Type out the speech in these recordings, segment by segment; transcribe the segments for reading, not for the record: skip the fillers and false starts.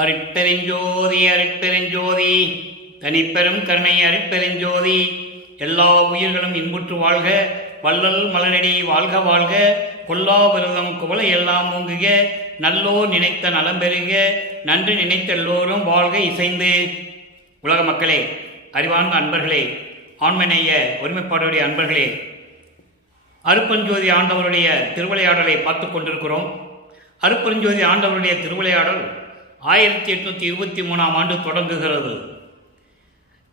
அருட்பெருஞ்சோதி அருட்பெருஞ்சோதி தனிப்பெரும் கருணை அருட்பெருஞ்சோதி. எல்லா உயிர்களும் இன்புற்று வாழ்க, வள்ளல் மலரடி வாழ்க வாழ்க, கொல்லா விரதம் குவளை எல்லாம் ஓங்குக, நல்லோர் நினைத்த நலம் பெறுக, நன்று நினைத்த எல்லோரும் வாழ்க இசைந்து. உலக மக்களே, அறிவார்ந்த அன்பர்களே, ஆண்மநேய ஒருமைப்பாடுடைய அன்பர்களே, அருட்பெருஞ்சோதி ஆண்டவருடைய திருவிளையாடலை பார்த்து கொண்டிருக்கிறோம். அருட்பெருஞ்சோதி ஆண்டவருடைய திருவிளையாடல் 1823 தொடங்குகிறது.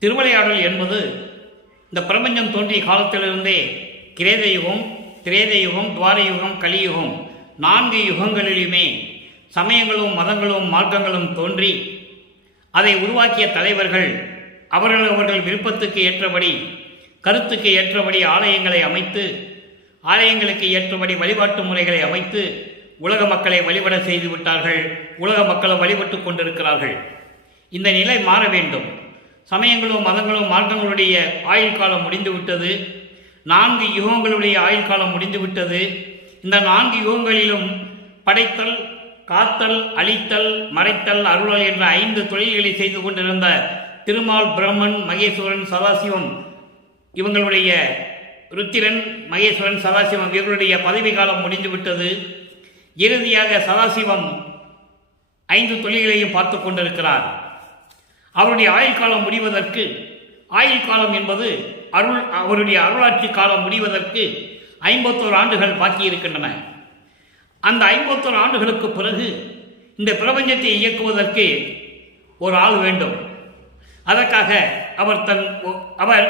திருவிளையாடல் என்பது இந்த பிரபஞ்சம் தோன்றிய காலத்திலிருந்தே கிரேதயுகம், திரேதயுகம், துவாரயுகம், கலியுகம் 4 யுகங்களிலுமே சமயங்களும் மதங்களும் மார்க்கங்களும் தோன்றி அதை உருவாக்கிய தலைவர்கள் அவர்கள் விருப்பத்துக்கு ஏற்றபடி, கருத்துக்கு ஏற்றபடி ஆலயங்களை அமைத்து, ஆலயங்களுக்கு ஏற்றபடி வழிபாட்டு முறைகளை அமைத்து உலக மக்களை வழிபட செய்து விட்டார்கள். உலக மக்களை வழிபட்டு கொண்டிருக்கிறார்கள். இந்த நிலை மாற வேண்டும். சமயங்களும் மதங்களும் மார்க்கங்களுடைய ஆயுள் காலம் முடிந்துவிட்டது. 4 யுகங்களுடைய ஆயுள் காலம் முடிந்துவிட்டது. இந்த 4 யுகங்களிலும் படைத்தல், காத்தல், அழித்தல், மறைத்தல், அருளல் என்ற 5 தொழில்களை செய்து கொண்டிருந்த திருமால், பிரம்மன், மகேஸ்வரன், சதாசிவம், இவங்களுடைய ருத்திரன், மகேஸ்வரன், சதாசிவம் இவர்களுடைய பதவி காலம் முடிந்துவிட்டது. இறுதியாக சதாசிவம் 5 தொழில்களையும் பார்த்து கொண்டிருக்கிறார். அவருடைய ஆயுள் காலம் முடிவதற்கு, ஆயுள் காலம் என்பது அவருடைய அருளாட்சி காலம் முடிவதற்கு 51 ஆண்டுகள் பாக்கி இருக்கின்றன. அந்த 51 ஆண்டுகளுக்கு பிறகு இந்த பிரபஞ்சத்தை இயக்குவதற்கு ஒரு ஆள் வேண்டும். அதற்காக அவர்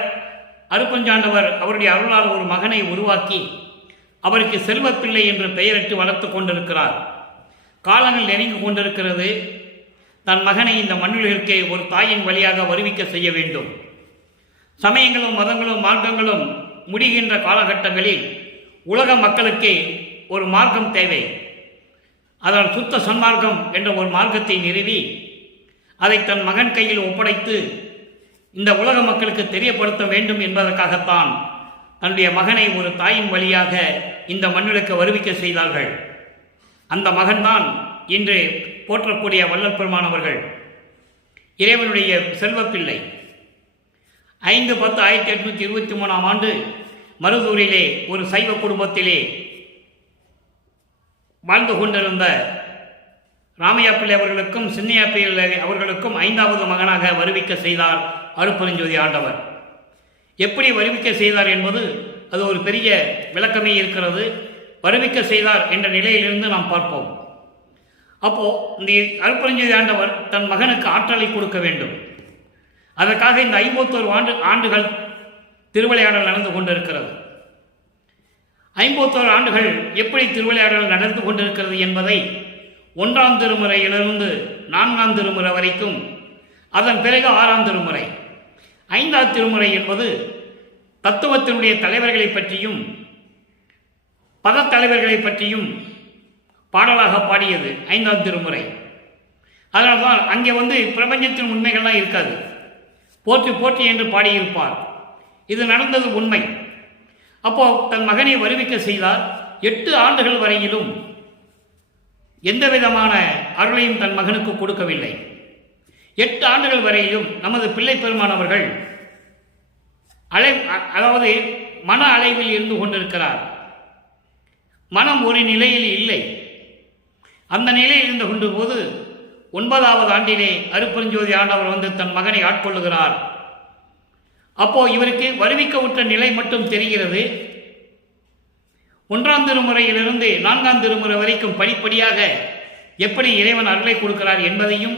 அருட்பெருஞ்சாண்டவர் அவருடைய அருளால் ஒரு மகனை உருவாக்கி அவருக்கு செல்வப்பிள்ளை என்று பெயரிட்டு வளர்த்து கொண்டிருக்கிறார். காலங்கள் நெருங்கி கொண்டிருக்கிறது. தன் மகனை இந்த மண்ணுலகிற்கே ஒரு தாயின் வழியாக வருவிக்க செய்ய வேண்டும். சமயங்களும் மதங்களும் மார்க்கங்களும் முடிகின்ற காலகட்டங்களில் உலக மக்களுக்கு ஒரு மார்க்கம் தேவை. அதனால் சுத்த சன்மார்க்கம் என்ற ஒரு மார்க்கத்தை நிறுவி அதை தன் மகன் கையில் ஒப்படைத்து இந்த உலக மக்களுக்கு தெரியப்படுத்த வேண்டும் என்பதற்காகத்தான் தன்னுடைய மகனை ஒரு தாயின் வழியாக இந்த மண்ணுலக்கு வருவிக்க செய்தார்கள். அந்த மகன்தான் இன்று போற்றக்கூடிய வள்ளல் பெருமானவர்கள், இறைவனுடைய செல்வப்பிள்ளை. 5/10/1823 மருதூரிலே ஒரு சைவ குடும்பத்திலே வாழ்ந்து கொண்டிருந்த ராமையா பிள்ளை அவர்களுக்கும் சின்னையா பிள்ளை அவர்களுக்கும் 5வது மகனாக வருவிக்க செய்தார் அருட்பெருஞ்சோதி ஆண்டவர். எப்படி வருவிக்க செய்தார் என்பது அது ஒரு பெரிய விளக்கமே இருக்கிறது. வருவிக்க செய்தார் என்ற நிலையிலிருந்து நாம் பார்ப்போம். அப்போ இந்த அருட்பெருஞ்சோதி ஆண்டவர் தன் மகனுக்கு ஆற்றலை கொடுக்க வேண்டும். அதற்காக இந்த 51 ஆண்டுகள் திருவிளையாடல் நடந்து கொண்டிருக்கிறது. 51 ஆண்டுகள் எப்படி திருவிளையாடல் நடந்து கொண்டிருக்கிறது என்பதை 1ஆம் திருமுறையிலிருந்து 4ஆம் திருமுறை வரைக்கும், அதன் பிறகு 6ஆம் திருமுறை, 5ஆம் திருமுறை என்பது தத்துவத்தினுடைய தலைவர்களை பற்றியும் பத தலைவர்களை பற்றியும் பாடலாக பாடியது 5ஆம் திருமுறை. அதனால்தான் அங்கே பிரபஞ்சத்தின் உண்மைகள்லாம் இருக்காது. போற்றி போற்றி என்று பாடியிருப்பார். இது நடந்தது உண்மை. அப்போ தன் மகனை வருவிக்க செய்தார். 8 ஆண்டுகள் வரையிலும் எந்த விதமான அருளையும் தன் மகனுக்கு கொடுக்கவில்லை. 8 ஆண்டுகள் வரையிலும் நமது பிள்ளை பெருமானவர்கள் அதாவது மன அலைவில் இருந்து கொண்டிருக்கிறார். மனம் ஒரு நிலையில் இல்லை. அந்த நிலையில் இருந்து கொண்ட போது 9வது ஆண்டிலே அருட்பெருஞ்சோதி ஆண்டவர் தன் மகனை ஆட்கொள்ளுகிறார். அப்போ இவருக்கு வருவிக்க உற்ற நிலை மட்டும் தெரிகிறது. 1ஆம் திருமுறையிலிருந்து 4ஆம் திருமுறை வரைக்கும் படிப்படியாக எப்படி இறைவன் அருளை கொடுக்கிறார் என்பதையும்,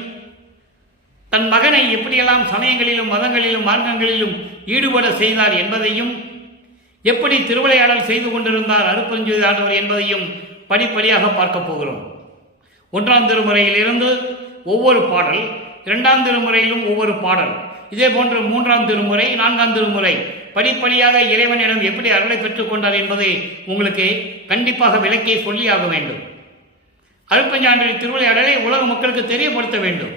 தன் மகனை எப்படியெல்லாம் சமயங்களிலும் மதங்களிலும் மார்க்கங்களிலும் ஈடுபட செய்தார் என்பதையும், எப்படி திருவிளையாடல் செய்து கொண்டிருந்தார் அருட்பெருஞ்சோதி ஆண்டவர் என்பதையும் படிப்படியாக பார்க்க போகிறோம். 1ஆம் திருமுறையிலிருந்து ஒவ்வொரு பாடல், 2ஆம் திருமுறையிலும் ஒவ்வொரு பாடல், இதே போன்று 3ஆம் திருமுறை, 4ஆம் திருமுறை படிப்படியாக இறைவனிடம் எப்படி அருளை பெற்றுக்கொண்டார் என்பதை உங்களுக்கு கண்டிப்பாக விளக்கி சொல்லியாக வேண்டும். அருட்பெருஞ்சாண்டவர் திருவிளையாடலை உலக மக்களுக்கு தெரியப்படுத்த வேண்டும்.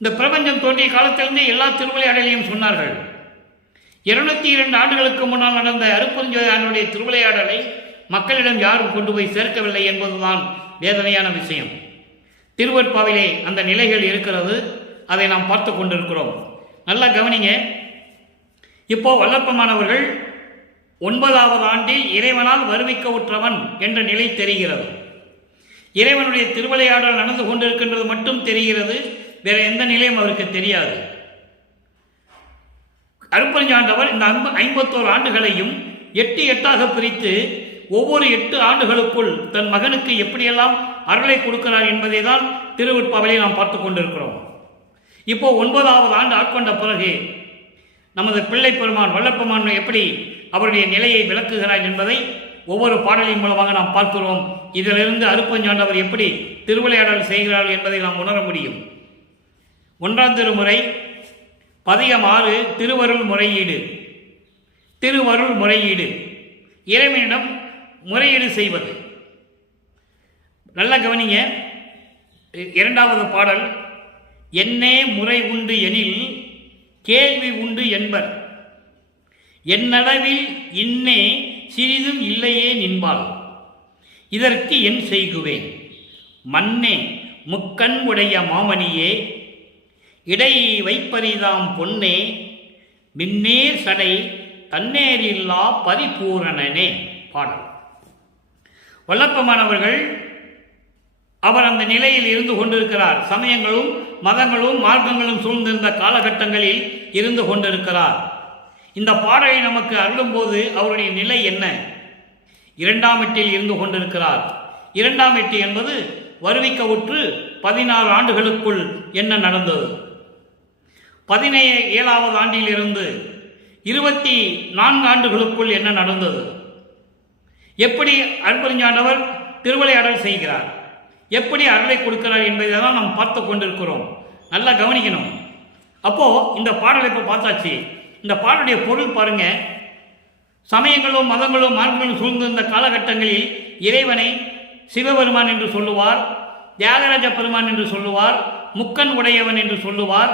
இந்த பிரபஞ்சம் தோன்றிய காலத்திலிருந்தே எல்லா திருவிளையாடலையும் சொன்னார்கள். 202 ஆண்டுகளுக்கு முன்னால் நடந்த அருட்பெருஞ்சோதி ஆண்டவருடைய திருவிளையாடலை மக்களிடம் யாரும் கொண்டு போய் சேர்க்கவில்லை என்பதுதான் வேதனையான விஷயம். திருவருட்பாவிலே அந்த நிலைகள் இருக்கிறது. அதை நாம் பார்த்து கொண்டிருக்கிறோம். நல்லா கவனிங்க. இப்போ வல்லப்பமானவர்கள் 9வது ஆண்டில் இறைவனால் வருவிக்க உற்றவன் என்ற நிலை தெரிகிறது. இறைவனுடைய திருவிளையாடல் நடந்து கொண்டிருக்கின்றது மட்டும் தெரிகிறது. வேற எந்த நிலையும் அவருக்கு தெரியாது. அருட்பெருஞ்சாண்டவர் இந்த 51 ஆண்டுகளையும் 8 பிரித்து ஒவ்வொரு 8 ஆண்டுகளுக்குள் தன் மகனுக்கு எப்படியெல்லாம் அருளை கொடுக்கிறார் என்பதை தான் திருவருட்பாவிலே நாம் பார்த்து கொண்டிருக்கிறோம். இப்போ 9வது ஆண்டு ஆட்கொண்ட பிறகு நமது பிள்ளை பெருமான் வல்லப்பெருமான் எப்படி அவருடைய நிலையை விளக்குகிறார் என்பதை ஒவ்வொரு பாடலின் மூலமாக நாம் பார்க்கிறோம். இதிலிருந்து அருட்பெருஞ்சாண்டவர் எப்படி திருவிளையாடல் செய்கிறார் என்பதை நாம் உணர முடியும். 1ஆம் திருமுறை பதிகம் 6 திருவருள் முறையீடு. திருவருள் முறையீடு இறைவனிடம் முறையீடு செய்வது. நல்ல கவனிங்க. 2வது பாடல், என்னே முறை உண்டு எனில் கேள்வி உண்டு என்பர், என்னளவில் இன்னே சிறிதும் இல்லையே நின்பாள், இதற்கு என் செய்குவேன், மன்னே முக்கண் உடைய மாமணியே, இடை வைப்பரிதாம் பொன்னே, மின்னேர் சடை தன்னேரில்லா பரிபூரணனே. பாடல். வல்லப்பெருமானவர்கள் அவர் அந்த நிலையில் இருந்து கொண்டிருக்கிறார். சமயங்களும் மதங்களும் மார்க்கங்களும் சூழ்ந்திருந்த காலகட்டங்களில் இருந்து கொண்டிருக்கிறார். இந்த பாடலை நமக்கு அருளும்போது அவருடைய நிலை என்ன? 2ஆம் எட்டில் இருந்து கொண்டிருக்கிறார். 2ஆம் எட்டு என்பது வருவிக்க உற்று 16 ஆண்டுகளுக்குள் என்ன நடந்தது? 17வது ஆண்டில் இருந்து 24 ஆண்டுகளுக்குள் என்ன நடந்தது? எப்படி அருட்பெருஞ்சாண்டவர் திருவிளையாடல் செய்கிறார், எப்படி அருளை கொடுக்கிறார் என்பதை தான் நாம் பார்த்து கொண்டிருக்கிறோம். நல்லா கவனிக்கணும். அப்போ இந்த பாடலை இப்போ பார்த்தாச்சு. இந்த பாடலுடைய பொருள் பாருங்க. சமயங்களும் மதங்களும் மார்க்கங்களும் சூழ்ந்திருந்த காலகட்டங்களில் இறைவனை சிவபெருமான் என்று சொல்லுவார், தியாகராஜ பெருமான் என்று சொல்லுவார், முக்கன் உடையவன் என்று சொல்லுவார்.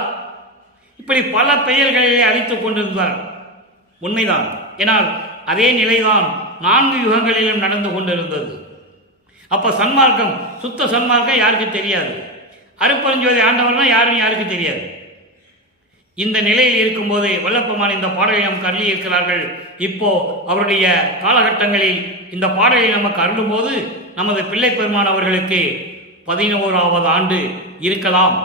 இப்படி பல பெயர்களிலே அழைத்துக் கொண்டிருந்தார். உண்மைதான். ஏனால் அதே நிலைதான் 4 யுகங்களிலும் நடந்து கொண்டிருந்தது. அப்போ சன்மார்க்கம், சுத்த சன்மார்க்கம் யாருக்கு தெரியாது? அருட்பெருஞ்சோதி ஆண்டவர்னா யாருக்கு தெரியாது? இந்த நிலையில் இருக்கும்போது வல்லப்பெருமான் இந்த பாடலை நமக்கு அருளி இருக்கிறார்கள். இப்போ அவருடைய காலகட்டங்களில் இந்த பாடலை நமக்கு அருளும்போது நமது பிள்ளை பெருமான் அவர்களுக்கு 11வது ஆண்டு இருக்கலாம்.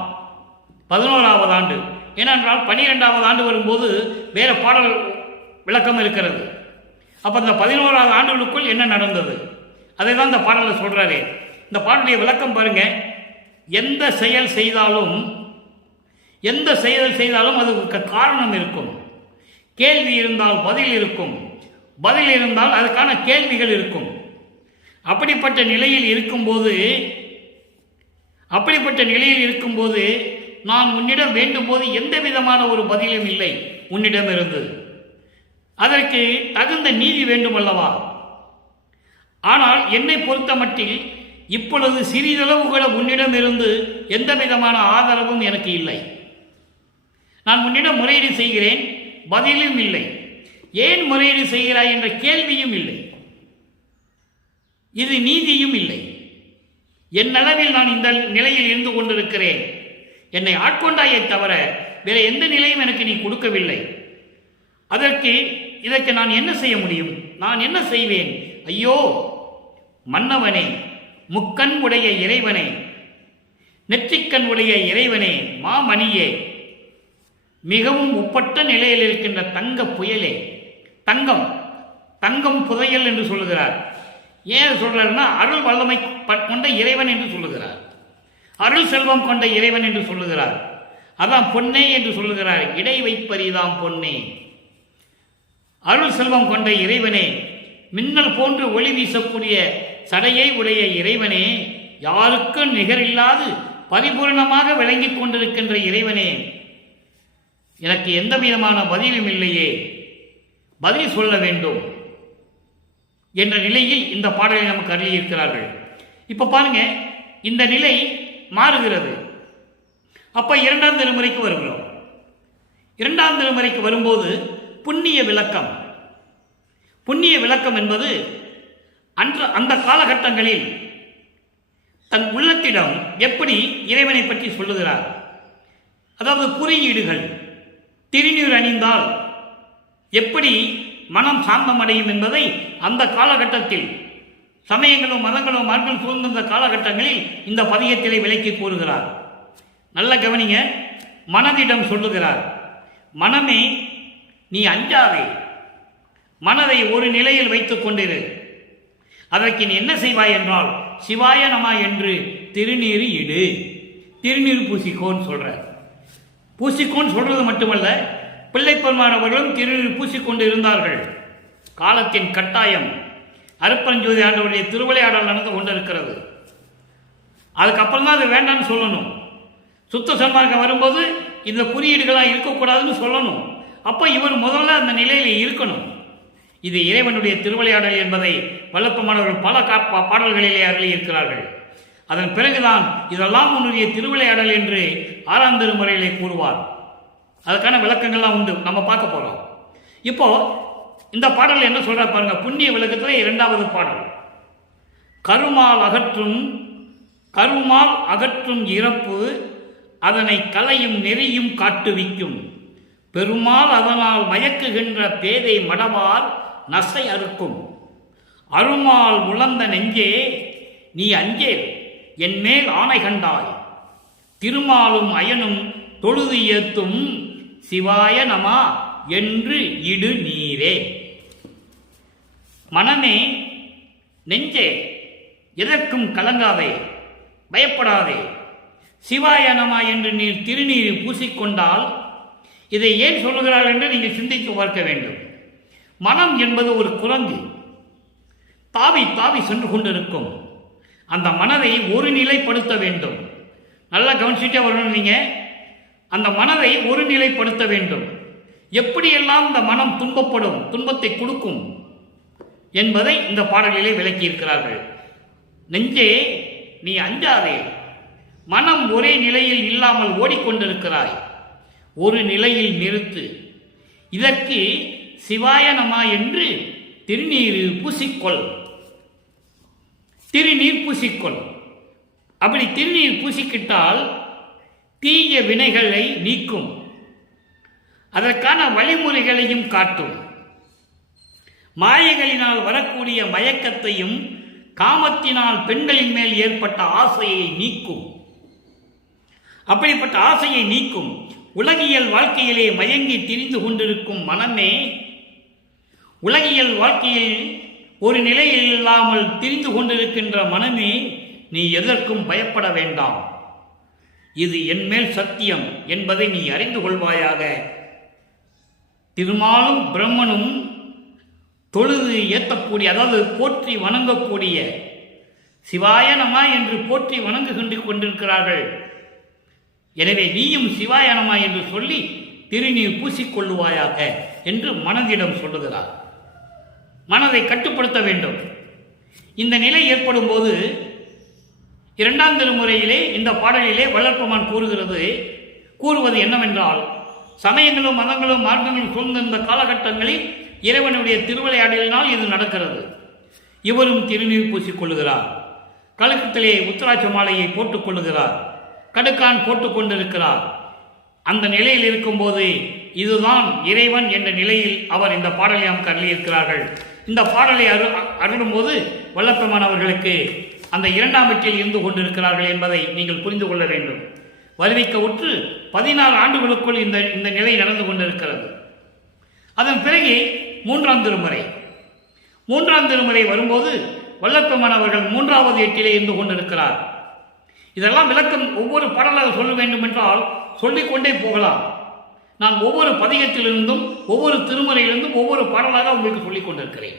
11வது ஆண்டு. ஏனென்றால் 12வது ஆண்டு வரும்போது வேற பாடல் விளக்கம் இருக்கிறது. அப்போ இந்த 11வது ஆண்டுகளுக்குள் என்ன நடந்தது அதை தான் இந்த பாடலில் சொல்றாரு. இந்த பாடலுடைய விளக்கம் பாருங்க. எந்த செயல் செய்தாலும் அதுக்கு காரணம் இருக்கும். கேள்வி இருந்தால் பதில் இருக்கும், பதில் இருந்தால் அதுக்கான கேள்விகள் இருக்கும். அப்படிப்பட்ட நிலையில் இருக்கும்போது நான் உன்னிடம் வேண்டும் போது எந்த விதமான ஒரு பதிலும் இல்லை உன்னிடம் இருந்து. அதற்கு தகுந்த நீதி வேண்டும் அல்லவா? ஆனால் என்னை பொறுத்த மட்டில் இப்பொழுது சிறிதளவு கூட உன்னிடம் இருந்து எந்த விதமான ஆதரவும் எனக்கு இல்லை. நான் உன்னிடம் முறையீடு செய்கிறேன், பதிலும் இல்லை. ஏன் முறையீடு செய்கிறாய் என்ற கேள்வியும் இல்லை. இது நீதியும் இல்லை. என் அளவில் நான் இந்த நிலையில் இருந்து கொண்டிருக்கிறேன். என்னை ஆட்கொண்டாயை தவிர வேற எந்த நிலையும் எனக்கு நீ கொடுக்கவில்லை. இதற்கு நான் என்ன செய்ய முடியும்? நான் என்ன செய்வேன்? ஐயோ மன்னவனே, முக்கண் உடைய இறைவனே, நெற்றிக்கண் உடைய இறைவனே, மாமணியே, மிகவும் உப்பட்ட நிலையில் இருக்கின்ற தங்க புயலே. தங்கம் புதையல் என்று சொல்லுகிறார். ஏன் சொல்றாருன்னா அருள் வல்லமை கொண்ட இறைவன் என்று சொல்லுகிறார். அருள் செல்வம் கொண்ட இறைவன் என்று சொல்லுகிறார். அதான் பொன்னே என்று சொல்லுகிறார். இடை வைப்பரிதாம் பொன்னே. அருள் செல்வம் கொண்ட இறைவனே, மின்னல் போன்று ஒளி வீசக்கூடிய சடையை உடைய இறைவனே, யாருக்கும் நிகரில்லாது பரிபூர்ணமாக விளங்கிக் கொண்டிருக்கின்ற இறைவனே, எனக்கு எந்த விதமான பதிலும் இல்லையே, பதில் சொல்ல வேண்டும் என்ற நிலையில் இந்த பாடலை நமக்கு அருளியிருக்கிறார்கள். இப்ப பாருங்க, இந்த நிலை மாறுகிறது. அப்ப 2ஆம் திருமுறைக்கு வருகிறோம். 2ஆம் திருமுறைக்கு வரும்போது புண்ணிய விளக்கம் என்பது அந்த காலகட்டங்களில் தன் உள்ளத்திடம் எப்படி இறைவனை பற்றி சொல்லுகிறார். அதாவது குறியீடுகள், திருநீர் அணிந்தால் எப்படி மனம் சாந்தமடையும் என்பதை அந்த காலகட்டத்தில் சமயங்களும் மதங்களும் மார்க்கம் சூழ்ந்த காலகட்டங்களில் இந்த பதியத்திலே விளக்கி கூறுகிறார். நல்ல கவனிங்க. மனதிடம் சொல்லுகிறார், மனமே நீ அஞ்சாதே, மனதை ஒரு நிலையில் வைத்துக் கொண்டிரு. அதற்கு நீ என்ன செய்வாய் என்றால் சிவாய நம என்று திருநீர் இடு, திருநீர் பூசிக்கோன்னு சொல்றார். பூசிக்கோன்னு சொல்றது மட்டுமல்ல, பிள்ளைப்பெருமானவர்களும் திருநீர் பூசிக்கொண்டு இருந்தார்கள். காலத்தின் கட்டாயம். அருப்பரஞ்சோதி ஆண்டவருடைய திருவிளையாடல் நடந்து கொண்டிருக்கிறது. அதுக்கப்புறம் தான் அது வேண்டாம்னு சொல்லணும். சுத்த சன்மார்க்கம் வரும்போது இந்த குறியீடுகளாக இருக்கக்கூடாதுன்னு சொல்லணும். அப்போ இவர் முதல்ல அந்த நிலையில் இருக்கணும். இது இறைவனுடைய திருவிளையாடல் என்பதை வல்லப்பமானவர்கள் பல பாடல்களிலே அருளி இருக்கிறார்கள். அதன் பிறகுதான் இதெல்லாம் உன்னுடைய திருவிளையாடல் என்று 6ஆம் திருமுறையிலே கூறுவார். அதுக்கான விளக்கங்கள்லாம் உண்டு, நம்ம பார்க்க போறோம். இப்போ இந்த பாடல் என்ன சொல்ற பாருங்க. புண்ணிய விளக்கத்தில் 2வது பாடல். கருமால் அகற்றும் இறப்பு அதனை கலையும் நெறியும் காட்டுவிக்கும், பெருமாள் அதனால் மயக்குகின்ற பேதை மடவார் நசை அறுக்கும், அருமால் உழந்த நெஞ்சே நீ அஞ்சேல் என் மேல் ஆணை கண்டாய், திருமாலும் அயனும் தொழுது ஏத்தும் சிவாய நமா என்று இடு நீரே. மனமே, நெஞ்சே, எதற்கும் கலங்காதே, பயப்படாதே. சிவாய நமா என்று நீர் திருநீர் பூசிக்கொண்டால் இதை ஏன் சொல்லுகிறாள் என்று நீங்கள் சிந்தித்து பார்க்க வேண்டும். மனம் என்பது ஒரு குரங்கு, தாவி தாவி சென்று கொண்டிருக்கும். அந்த மனதை ஒரு நிலைப்படுத்த வேண்டும். நல்லா கவனிச்சுட்டே வரணும். நீங்கள் அந்த மனதை ஒரு நிலைப்படுத்த வேண்டும். எப்படியெல்லாம் இந்த மனம் துன்பப்படும், துன்பத்தை கொடுக்கும் என்பதை இந்த பாடலிலே விளக்கி இருக்கிறார்கள். நெஞ்சே நீ அஞ்சாதே, மனம் ஒரே நிலையில் இல்லாமல் ஓடிக்கொண்டிருக்கிறாய், ஒரு நிலையில் நிறுத்து. இதற்கு சிவாய நமா என்று திருநீர் பூசிக்கொள், திருநீர் பூசிக்கொள். அப்படி திருநீர் பூசிக்கிட்டால் தீய வினைகளை நீக்கும், அதற்கான வழிமுறைகளையும் காட்டும், மாயைகளினால் வரக்கூடிய மயக்கத்தையும் காமத்தினால் பெண்களின் மேல் ஏற்பட்ட ஆசையை நீக்கும். அப்படிப்பட்ட ஆசையை நீக்கும். உலகியல் வாழ்க்கையிலே மயங்கி திரிந்து கொண்டிருக்கும் மனமே, உலகியல் வாழ்க்கையில் ஒரு நிலையில் இல்லாமல் திரிந்து கொண்டிருக்கின்ற மனமே, நீ எதற்கும் பயப்பட வேண்டாம், இது என்மேல் சத்தியம் என்பதை நீ அறிந்து கொள்வாயாக. திருமாலும் பிரம்மனும் தொழுது ஏற்றக்கூடிய, அதாவது போற்றி வணங்கக்கூடிய, சிவாய நமா என்று போற்றி வணங்குகின்ற கொண்டிருக்கிறார்கள். எனவே நீயும் சிவாய நமா என்று சொல்லி திருநீர் பூசிக்கொள்ளுவாயாக என்று மனதிடம் சொல்லுகிறார். மனதை கட்டுப்படுத்த வேண்டும். இந்த நிலை ஏற்படும் போது 2ஆம் திருமுறையிலே இந்த பாடலிலே வள்ளற்பெருமான் கூறுவது என்னவென்றால், சமயங்களும் மதங்களும் மார்க்கங்களும் சூழ்ந்திருந்த காலகட்டங்களில் இறைவனுடைய திருவிளையாடலினால் இது நடக்கிறது. இவரும் திருநீர் பூசிக்கொள்ளுகிறார், கழுத்திலே உத்தராட்ச மாலையை போட்டுக் கொள்ளுகிறார், கடுக்கான் போட்டுக் கொண்டிருக்கிறார். அந்த நிலையில் இருக்கும்போது இதுதான் இறைவன் என்ற நிலையில் அவர் இந்த பாடலை நமக்கு அருளியிருக்கிறார்கள். இந்த பாடலை அருளும் போது வல்லப்பெருமான் அவர்களுக்கு அந்த 2ஆம் வீட்டில் இருந்து கொண்டிருக்கிறார்கள் என்பதை நீங்கள் புரிந்து கொள்ள வேண்டும். வருவிக்க உற்று 14 ஆண்டுகளுக்குள் இந்த நிலை நடந்து கொண்டிருக்கிறது. அதன் பிறகு 3ஆம் திருமுறை வரும்போது வல்லப்பெருமான் அவர்கள் 3வது எட்டிலே இருந்து கொண்டிருக்கிறார். இதெல்லாம் விளக்கம் ஒவ்வொரு பாடலாக சொல்ல வேண்டும் என்றால் சொல்லிக்கொண்டே போகலாம். நான் ஒவ்வொரு பதிகத்திலிருந்தும் ஒவ்வொரு திருமுறையிலிருந்தும் ஒவ்வொரு பாடலாக உங்களுக்கு சொல்லிக் கொண்டிருக்கிறேன்.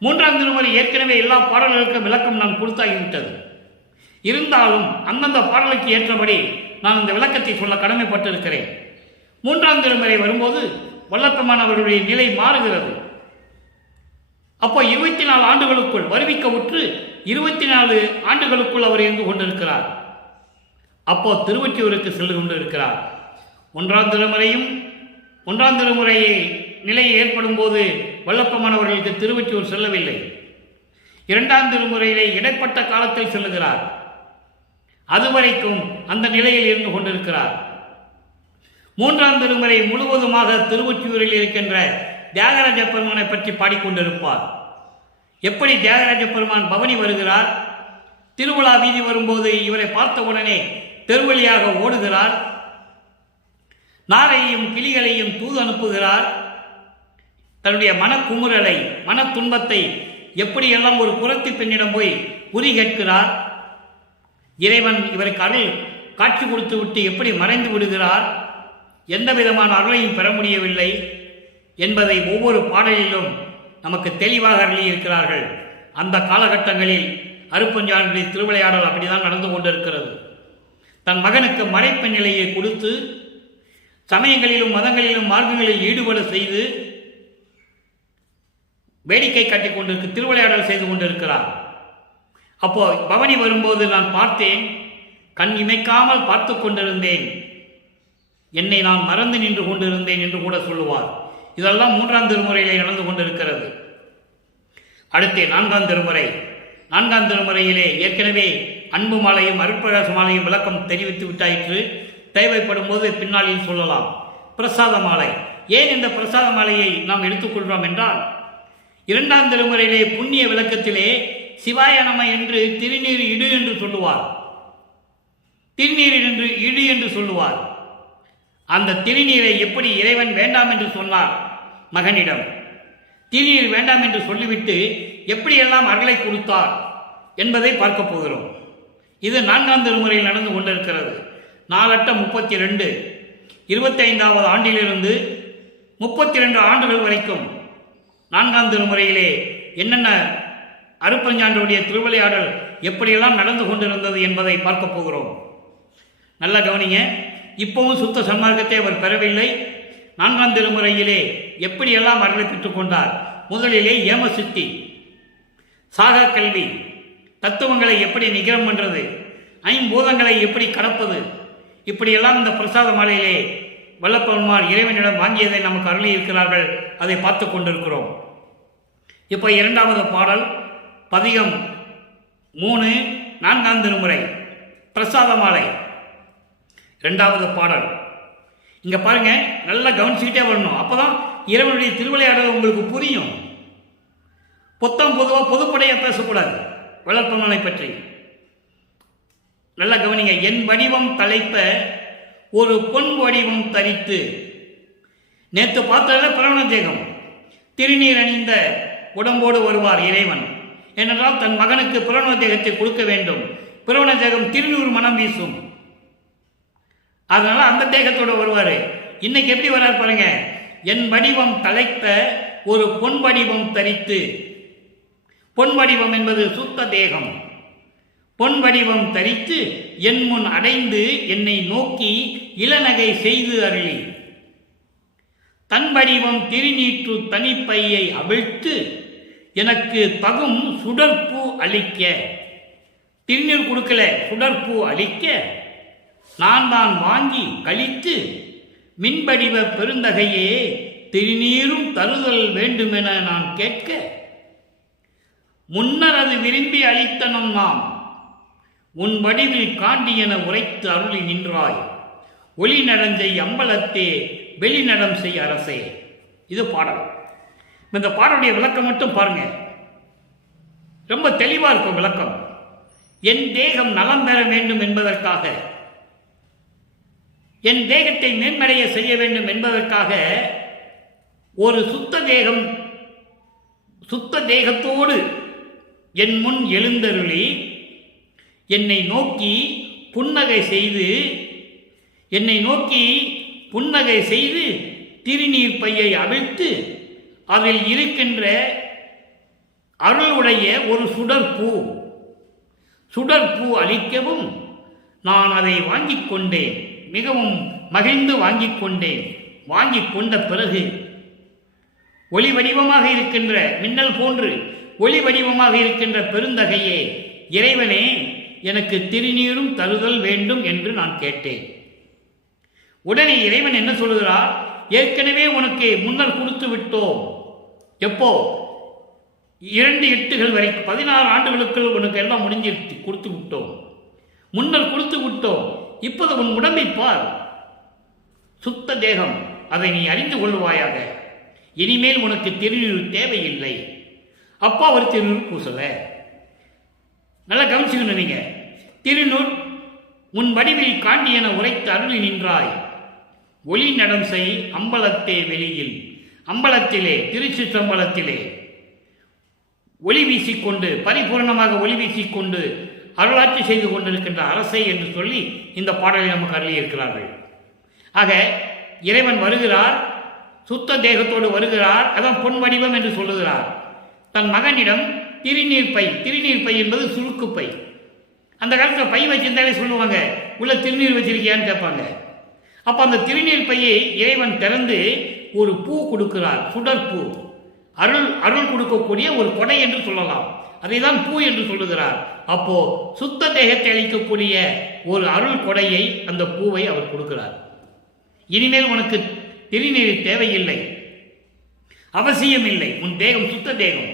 3ஆம் திருமுறை ஏற்கனவே எல்லா பாடல்களுக்கும் விளக்கம் நான் கொடுத்தாகிவிட்டது. இருந்தாலும் அந்தந்த பாடலுக்கு ஏற்றபடி நான் இந்த விளக்கத்தை சொல்ல கடமைப்பட்டிருக்கிறேன். 3ஆம் திருமுறை வரும்போது வல்லப்பெருமான் அவர்களுடைய நிலை மாறுகிறது. அப்போ 24 ஆண்டுகளுக்குள் வருவிக்க உற்று 24 ஆண்டுகளுக்குள் அவர் இருந்து கொண்டிருக்கிறார். அப்போ திருவொற்றியூருக்கு சென்று கொண்டிருக்கிறார். 1ஆம் திருமுறை நிலை ஏற்படும் போது வல்லப்பெருமான் அவர்களுக்கு திருவொற்றியூர் செல்லவில்லை. 2ஆம் திருமுறையிலே இடைப்பட்ட காலத்தில் செல்லுகிறார். அதுவரைக்கும் அந்த நிலையில் இருந்து கொண்டிருக்கிறார். மூன்றாம் திருமுறை முழுவதுமாக திருவொற்றியூரில் இருக்கின்ற தியாகராஜ பெருமானை பற்றி பாடிக்கொண்டிருப்பார். எப்படி தியாகராஜ பெருமான் பவனி வருகிறார், திருவிழா வீதி வரும்போது இவரை பார்த்தவுடனே தெருவழியாக ஓடுகிறார், நாரையும் கிளிகளையும் தூது அனுப்புகிறார், தன்னுடைய மனக்குமுறலை மன துன்பத்தை எப்படியெல்லாம் ஒரு புறத்தி பெண்ணிடம் போய் உரி கேட்கிறார். இறைவன் இவருக்கு அருள் காட்சி கொடுத்து விட்டு எப்படி மறைந்து விடுகிறார், எந்த விதமான அருளையும் பெற முடியவில்லை என்பதை ஒவ்வொரு பாடலிலும் நமக்கு தெளிவாக அருளியிருக்கிறார்கள். அந்த காலகட்டங்களில் அருப்பஞ்சானுடைய திருவிளையாடல் அப்படிதான் நடந்து கொண்டிருக்கிறது. தன் மகனுக்கு மறைப்பு நிலையை கொடுத்து சமயங்களிலும் மதங்களிலும் மார்க்கங்களில் ஈடுபட செய்து வேடிக்கை காட்டிக் கொண்டிருக்க திருவிளையாடல் செய்து கொண்டிருக்கிறார். அப்போ பவனி வரும்போது நான் பார்த்தேன், கண் இமைக்காமல் பார்த்து கொண்டிருந்தேன், என்னை நான் மறந்து நின்று கொண்டிருந்தேன் என்று கூட சொல்லுவார். இதெல்லாம் மூன்றாம் திருமுறையிலே நடந்து கொண்டிருக்கிறது. அடுத்து நான்காம் திருமுறை. நான்காம் திருமுறையிலே ஏற்கனவே அன்பு மாலையும் அருட்பிரகாச மாலையும் விளக்கம் தெரிவித்து விட்டாயிற்று. தேவைப்படும் போது பின்னாளில் சொல்லலாம். பிரசாத மாலை. ஏன் இந்த பிரசாத மாலையை நாம் எடுத்துக்கொள்கிறோம் என்றால், இரண்டாம் திருமுறையிலே புண்ணிய விளக்கத்திலே சிவாய நம என்று திருநீர் இடு என்று சொல்லுவார். திருநீர் என்று இடு என்று சொல்லுவார். அந்த திருநீரை எப்படி இறைவன் வேண்டாம் என்று சொன்னார் மகனிடம், திருநீர் வேண்டாம் என்று சொல்லிவிட்டு எப்படியெல்லாம் அருளை கொடுத்தார் என்பதை பார்க்க போகிறோம். இது நான்காம் திருமுறையில் நடந்து கொண்டிருக்கிறது. 4×32 25வது ஆண்டிலிருந்து 32 ஆண்டுகள் வரைக்கும் நான்காம் திருமுறையிலே என்னென்ன அருப்பஞ்சாண்டுடைய திருவிளையாடல் எப்படியெல்லாம் நடந்து கொண்டிருந்தது என்பதை பார்க்க போகிறோம். நல்ல கவனிங்க. இப்பவும் சுத்த சன்மார்க்கத்தை அவர் பெறவில்லை. நான்காம் திருமுறையிலே எப்படியெல்லாம் அருளை பெற்றுக் கொண்டார். முதலிலே ஏமசித்தி, சாக கல்வி, தத்துவங்களை எப்படி நிகரம் பண்றது, ஐம்பூதங்களை எப்படி கடப்பது, இப்படியெல்லாம் இந்த பிரசாத மாலையிலே வல்லப்பெருமாள் இறைவனிடம் வாங்கியதை நமக்கு அருளி இருக்கிறார்கள். அதை பார்த்து கொண்டிருக்கிறோம். இப்போ இரண்டாவது பாடல் பதிகம் 3 நான்காம் திருமுறை பிரசாத மாலை இரண்டாவது பாடல். இங்க பாருங்க, நல்லா கவனிச்சுக்கிட்டே வரணும். அப்பதான் இறைவனுடைய திருவிளையாடல் உங்களுக்கு புரியும். பொதுவாக பொதுப்படையாக பேசக்கூடாது வளர்ப்பவனை பற்றி. நல்லா கவனிங்க. என் வடிவம் தலைப்ப ஒரு பொன் வடிவம் தரித்து. நேற்று பார்த்ததுல பிரவண தேகம் திருநீர் அணிந்த உடம்போடு வருவார் இறைவன். ஏனென்றால் தன் மகனுக்கு பிரவண தேகத்தை கொடுக்க வேண்டும். பிரவண தேகம் திருநூறு மனம் வீசும். அதனால அந்த தேகத்தோடு வருவார். இன்னைக்கு எப்படி வர்றார் பாருங்க. என் வடிவம் தலைப்ப ஒரு பொன் வடிவம் தரித்து. பொன் வடிவம் என்பது சுத்த தேகம். பொன் வடிவம் தரித்து என் முன் அடைந்து என்னை நோக்கி இளநகை செய்து அருளி. தன் வடிவம் திருநீற்று தனிப்பையை அவிழ்த்து எனக்கு தகும் சுடற்பூ அளிக்க. திருநீர் கொடுக்கல, சுடற்பூ அளிக்க நான் தான் வாங்கி கழித்து மின்படிவ பெருந்தகையே திருநீரும் தருதல் வேண்டுமென நான் கேட்க முன்னர் அது விரும்பி அளித்தனும் நாம் உன் வடிவில் காண்டி என உரைத்து அருளி நின்றாய். ஒளி நடஞ்சை அம்பலத்தே வெளிநடம் செய் அரசே. இது பாடல். இந்த பாடலுடைய விளக்கம் மட்டும் பாருங்க, ரொம்ப தெளிவா இருக்கும் விளக்கம். என் தேகம் நலம் பெற வேண்டும் என்பதற்காக, என் தேகத்தை மேன்மடைய செய்ய வேண்டும் என்பதற்காக ஒரு சுத்த தேகத்தோடு என் முன் எழுந்தருளி என்னை நோக்கி புன்னகை செய்து திருநீர் பையை அவிழ்த்து அதில் இருக்கின்ற அருளுடைய ஒரு சுடற்பூ அளிக்கவும் நான் அதை வாங்கிக் கொண்டேன். மிகவும் மகிழ்ந்து வாங்கிக் கொண்டேன். வாங்கிக் கொண்ட பிறகு ஒளி வடிவமாக இருக்கின்ற மின்னல் போன்று ஒளி வடிவமாக இருக்கின்ற பெருந்தகையே இறைவனே எனக்கு திருநீரும் தருதல் வேண்டும் என்று நான் கேட்டேன். உடனே இறைவன் என்ன சொல்கிறார்? ஏற்கனவே உனக்கு முன்னர் கொடுத்து விட்டோம். எப்போ? 2 எட்டுகள் வரைக்கும் 16 ஆண்டுகளுக்குள் உனக்கு எல்லாம் முடிஞ்சிருச்சு, கொடுத்து விட்டோம். முன்னர் கொடுத்து விட்டோம். இப்போது உன் உடம்பை பார், சுத்த தேகம், அதை நீ அறிந்து கொள்வாயாக. இனிமேல் உனக்கு திருநீர் தேவையில்லை. அப்பா அவர் திருநூறு பூசல. நல்லா கவனிச்சுக்கணும். நீங்க திருநூல் உன் வடிவில் காண்டி என உரைத்து அருளி நின்றாய். ஒளி நடம் செய் அம்பலத்தே வெளியில், அம்பலத்திலே திருச்சிற்றம்பலத்திலே ஒளி வீசிக்கொண்டு, பரிபூர்ணமாக ஒளி வீசிக்கொண்டு அருளாட்சி செய்து கொண்டிருக்கின்ற அரசை என்று சொல்லி இந்த பாடலை நமக்கு அருளி இருக்கிறார்கள். ஆக இறைவன் வருகிறார், சுத்த தேகத்தோடு வருகிறார். அதான் பொன் வடிவம் என்று சொல்லுகிறார். தன் மகனிடம் திருநீர் பை, திருநீர் பை என்பது சுருக்கு பை. அந்த காலத்தில் பை வச்சிருந்தாலே சொல்லுவாங்க, உள்ள திருநீர் வச்சிருக்கியான்னு கேட்பாங்க. அப்போ அந்த திருநீர் பையை இறைவன் திறந்து ஒரு பூ கொடுக்கிறார், சுடற்பூ. அருள் கொடுக்கக்கூடிய ஒரு கொடை என்று சொல்லலாம். அதை தான் பூ என்று சொல்லுகிறார். அப்போ சுத்த தேகத்தை அளிக்கக்கூடிய ஒரு அருள் கொடையை, அந்த பூவை அவர் கொடுக்கிறார். இனிமேல் உனக்கு திருநீர் தேவையில்லை, அவசியம் இல்லை, உன் தேகம் சுத்த தேகம்,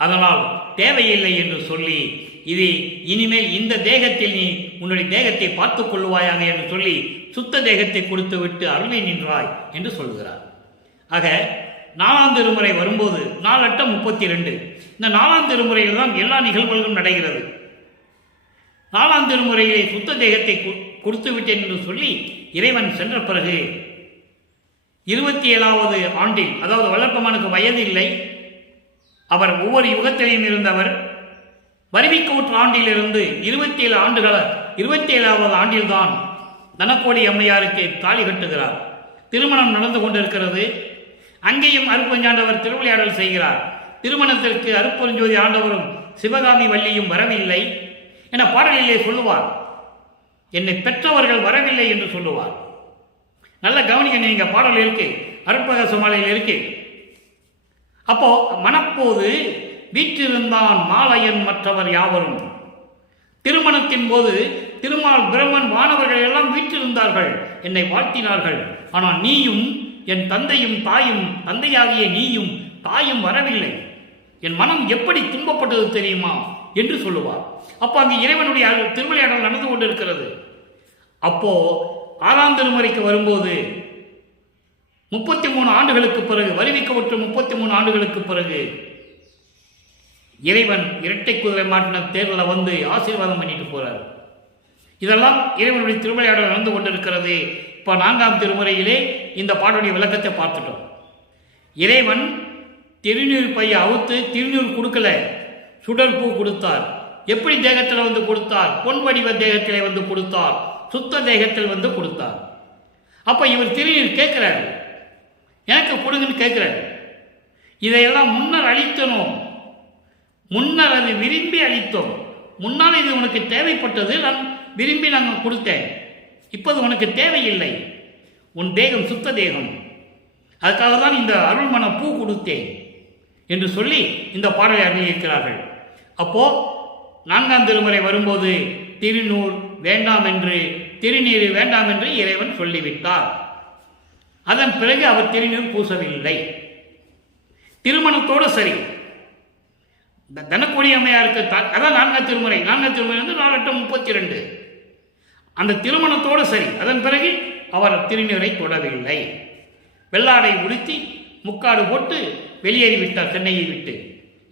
அதனால் தேவையில்லை என்று சொல்லி, இது இனிமேல் இந்த தேகத்தில் நீ உன்னுடைய தேகத்தை பார்த்துக் கொள்வாயாக என்று சொல்லி சுத்த தேகத்தை கொடுத்து விட்டு அருளை நின்றாய் என்று சொல்கிறார். ஆக 4ஆம் திருமுறை வரும்போது 4:32 இந்த 4ஆம் திருமுறையில் தான் எல்லா நிகழ்வுகளும் நடைகிறது. 4ஆம் திருமுறையிலே சுத்த தேகத்தை கொடுத்து விட்டேன் என்று சொல்லி இறைவன் சென்ற பிறகு 27வது ஆண்டில், அதாவது வல்லற்பமானுக்கு வயது இல்லை, அவர் ஒவ்வொரு யுகத்திலையும் இருந்தவர். வருவிக்கூற்று ஆண்டிலிருந்து 27வது ஆண்டில்தான் தனக்கோடி அம்மையாருக்கு தாலி கட்டுகிறார். திருமணம் நடந்து கொண்டிருக்கிறது. அங்கேயும் அருட்பெருஞ்சாண்டவர் திருவிளையாடல் செய்கிறார். திருமணத்திற்கு அருட்பெருஞ்சோதி ஆண்டவரும் சிவகாமி வள்ளியும் வரவில்லை என பாடலிலே சொல்லுவார். என்னை பெற்றவர்கள் வரவில்லை என்று சொல்லுவார். நல்ல கவனிக்க, நீங்க பாடல் இருக்கு, அருட்பக சமாலையில் இருக்கு. அப்போ மனப்போது வீற்றிருந்தான் மாலையன் மற்றவர் யாவரும். திருமணத்தின் போது திருமால், பிரம்மன், வானவர்கள் எல்லாம் வீற்றிருந்தார்கள், என்னை வாழ்த்தினார்கள். ஆனால் நீயும் என் தந்தையும் தாயும், தந்தையாகிய நீயும் தாயும் வரவில்லை. என் மனம் எப்படி துன்பப்பட்டது தெரியுமா என்று சொல்லுவார். அப்போ அங்கு இறைவனுடைய திருவிளையாடல் நடந்து கொண்டிருக்கிறது. அப்போ 6ஆம் திருமுறைக்கு வரும்போது 33 ஆண்டுகளுக்கு பிறகு, வருவிக்கப்பட்ட 33 ஆண்டுகளுக்கு பிறகு இறைவன் இரட்டை குதிரை மாட்டின தேர்தலில் வந்து ஆசீர்வாதம் பண்ணிட்டு போறார். இதெல்லாம் இறைவனுடைய திருவிளையாடல் நடந்து கொண்டிருக்கிறது. இப்போ 4ஆம் திருமுறையிலே இந்த பாடலுடைய விளக்கத்தை பார்த்துட்டோம். இறைவன் திருநீர் பையை அவுத்து திருநீர் கொடுக்கல, சுடற்பூ கொடுத்தார். எப்படி தேகத்தில் வந்து கொடுத்தார்? பொன் வடிவ தேகத்திலே வந்து கொடுத்தார், சுத்த தேகத்தில் வந்து கொடுத்தார். அப்ப இவர் திருநீர் கேட்கிறார், எனக்கு கொடுங்கன்னு கேட்கிறார். இதையெல்லாம் முன்னர் அளித்தனோம், முன்னர் அது விரும்பி அளித்தோம். முன்னால் இது உனக்கு தேவைப்பட்டது, நான் விரும்பி நாங்கள் கொடுத்தேன். இப்போது உனக்கு தேவையில்லை, உன் தேகம் சுத்த தேகம், அதுக்காக தான் இந்த அருள்மன பூ கொடுத்தேன் என்று சொல்லி இந்த பாடலை அறிவிக்கிறார்கள். அப்போ 4ஆம் திருமுறை வரும்போது திருநூல் வேண்டாம் என்று, திருநீர் வேண்டாம் என்று இறைவன் சொல்லிவிட்டார். அதன் பிறகு அவர் திருநீர் பூசவில்லை. திருமணத்தோடு சரி, தனக்கோடி அம்மையாருக்கு அதான் 4ஆம் திருமுறை. 4ஆம் திருமுறை வந்து 4:32 அந்த திருமணத்தோடு சரி. அதன் பிறகு அவர் திருநீரை தொடவில்லை. வெள்ளாடை உடுத்தி முக்காடு போட்டு வெளியேறிவிட்டார் சென்னையை விட்டு.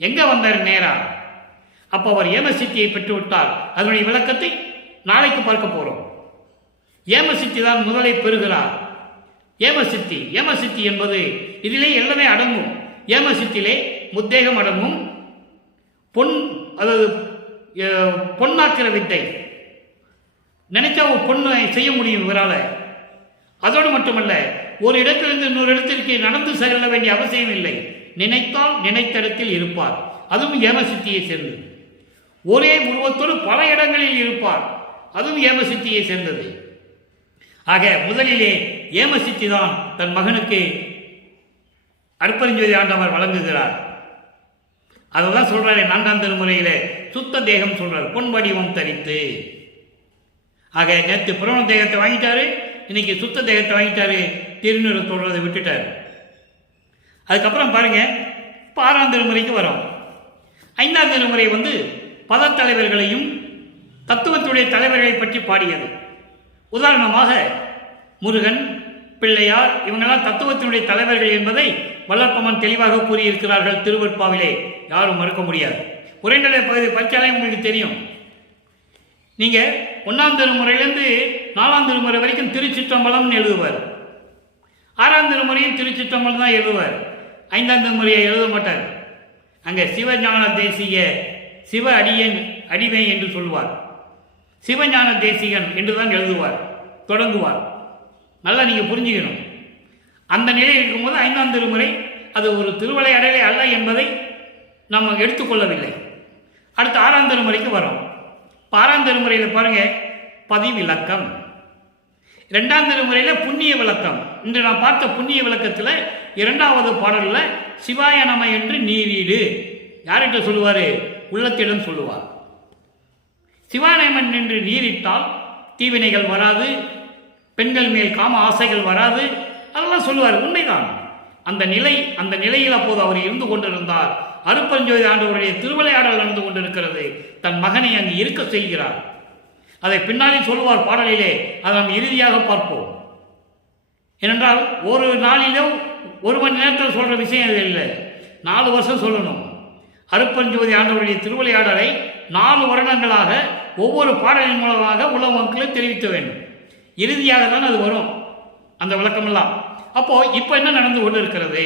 எங்க வந்தார்? நேரா. அப்போ அவர் ஏமசித்தியை பெற்றுவிட்டார். அதனுடைய விளக்கத்தை நாளைக்கு பார்க்க போறோம். ஏமசித்தி தான் முதலை பெறுகிறார். ஏமசித்தி, ஏமசித்தி என்பது இதிலே எல்லாமே அடங்கும். ஏமசித்திலே முத்தேகம் அடங்கும், பொன், அதாவது பொன்னாக்கிற வித்தை. நினைச்சா ஒரு பொண்ணை செய்ய முடியும் இவரால். அதோடு மட்டுமல்ல, ஒரு இடத்திலிருந்து இன்னொரு இடத்திற்கு நடந்து செல்ல வேண்டிய அவசியம் இல்லை. நினைத்தால் நினைத்த இடத்தில் இருப்பார். அதுவும் ஏமசித்தியை சேர்ந்தது. ஒரே உருவத்தோடு பல இடங்களில் இருப்பார். அதுவும் ஏமசித்தியை சேர்ந்தது. ஆக முதலிலே ஏமசித்தி தான் தன் மகனுக்கு அருட்பெருஞ்சோதி ஆண்டவர் வழங்குகிறார். அதெல்லாம் சொல்றாரு 4ஆம் திருமுறையிலே. சுத்த தேகம் சொல்றார், பொன் வடிவம் தரித்து. ஆக நேற்று புரண தேகத்தை வாங்கிட்டாரு, இன்னைக்கு சுத்த தேகத்தை வாங்கிட்டாரு, திருநீர் தொடர்றதை விட்டுட்டார். அதுக்கப்புறம் பாருங்க, இப்போ 6ஆம் திருமுறைக்கு வரோம். 5ஆம் திருமுறை வந்து பதத்தலைவர்களையும் தத்துவத்துடைய தலைவர்களை பற்றி பாடியது. உதாரணமாக முருகன், பிள்ளையார் இவங்கெல்லாம் தத்துவத்தினுடைய தலைவர்கள் என்பதை வல்லற்பமன் தெளிவாக கூறியிருக்கிறார்கள் திருவெற்பாவிலே. யாரும் மறுக்க முடியாது. உரைநடை பகுதி படித்தாலே உங்களுக்கு தெரியும். நீங்கள் 1ஆம் திருமுறையிலேருந்து 4ஆம் திருமுறை வரைக்கும் திருச்சிற்றம்பலம்னு எழுதுவார். 6ஆம் திருமுறையும் திருச்சிற்றம்பலம் தான் எழுதுவார். 5ஆம் திருமுறையை எழுத மாட்டார். அங்கே சிவஞான தேசிய சிவ அடியன் அடிமை என்று சொல்லுவார். சிவஞான தேசிகன் என்று தான் எழுதுவார், தொடங்குவார். நல்லா நீங்கள் புரிஞ்சுக்கணும். அந்த நிலை இருக்கும்போது 5ஆம் திருமுறை அது ஒரு திருவிளையாடலே அல்ல என்பதை நம்ம எடுத்துக்கொள்ளவில்லை. அடுத்து 6ஆம் திருமுறைக்கு வரோம். 6ஆம் திருமுறையில் பாருங்கள், பதிவிலக்கம். 2ஆம் திருமுறையில் புண்ணிய விளக்கம். இன்று நான் பார்த்த புண்ணிய விளக்கத்தில் 2வது பாடலில் சிவாய நம என்று நீரீடு யார்கிட்ட சொல்லுவார்? உள்ளத்திடம் சொல்லுவார். சிவாயமன் என்று நீரிட்டால் தீவினைகள் வராது, பெண்கள் மேல் காம ஆசைகள் வராது, அதெல்லாம் சொல்லுவார். உண்மைதான். அந்த நிலையில் அப்போது அவர் இருந்து கொண்டிருந்தார். அருட்பெருஞ்சோதி ஆண்டவருடைய திருவிளையாடல் நடந்து கொண்டிருக்கிறது. தன் மகனை அங்கு இருக்க செய்கிறார். அதை பின்னாலே சொல்லுவார் பாடலிலே. அதை நாம் இறுதியாக பார்ப்போம். ஏனென்றால் ஒரு நாளிலோ 1 மணி நேரத்தில் சொல்கிற விஷயம் அது இல்லை. 4 வருஷம் சொல்லணும். அருட்பெருஞ்சோதி ஆண்டவருடைய திருவிளையாடலை 4 வருடங்களாக ஒவ்வொரு பாடலின் மூலமாக உலக மக்களுக்கு தெரிவிக்க வேண்டும். இறுதியாக தான் அது வரும், அந்த விளக்கமெல்லாம். அப்போது இப்போ என்ன நடந்து கொண்டு இருக்கிறது?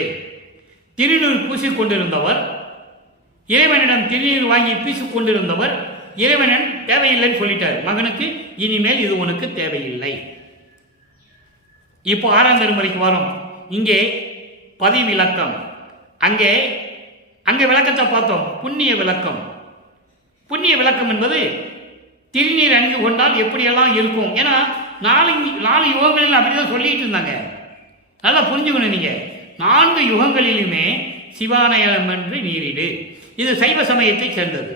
திருநீர் பூசிக்கொண்டிருந்தவர், இறைவனிடம் திருநீர் வாங்கி பூசிக்கொண்டிருந்தவர் இறைவனன் தேவையில்லைன்னு சொல்லிட்டார். மகனுக்கு இனிமேல் இது உனக்கு தேவையில்லை. இப்போ 6ஆம் திருமுறைக்கு வரும். இங்கே பதிவிலக்கம். அங்கே விளக்கத்தை பார்த்தோம். புண்ணிய விளக்கம். புண்ணிய விளக்கம் என்பது திருநீர் அணிந்து கொண்டால் எப்படியெல்லாம் இருக்கும். ஏன்னா 4 யுகங்களில் அப்படிதான் சொல்லிட்டு இருந்தாங்க. நல்லா புரிஞ்சுக்கணும். நீங்கள் 4 யுகங்களிலுமே சிவாலயம் என்று நீரிடு. இது சைவ சமயத்தை சேர்ந்தது.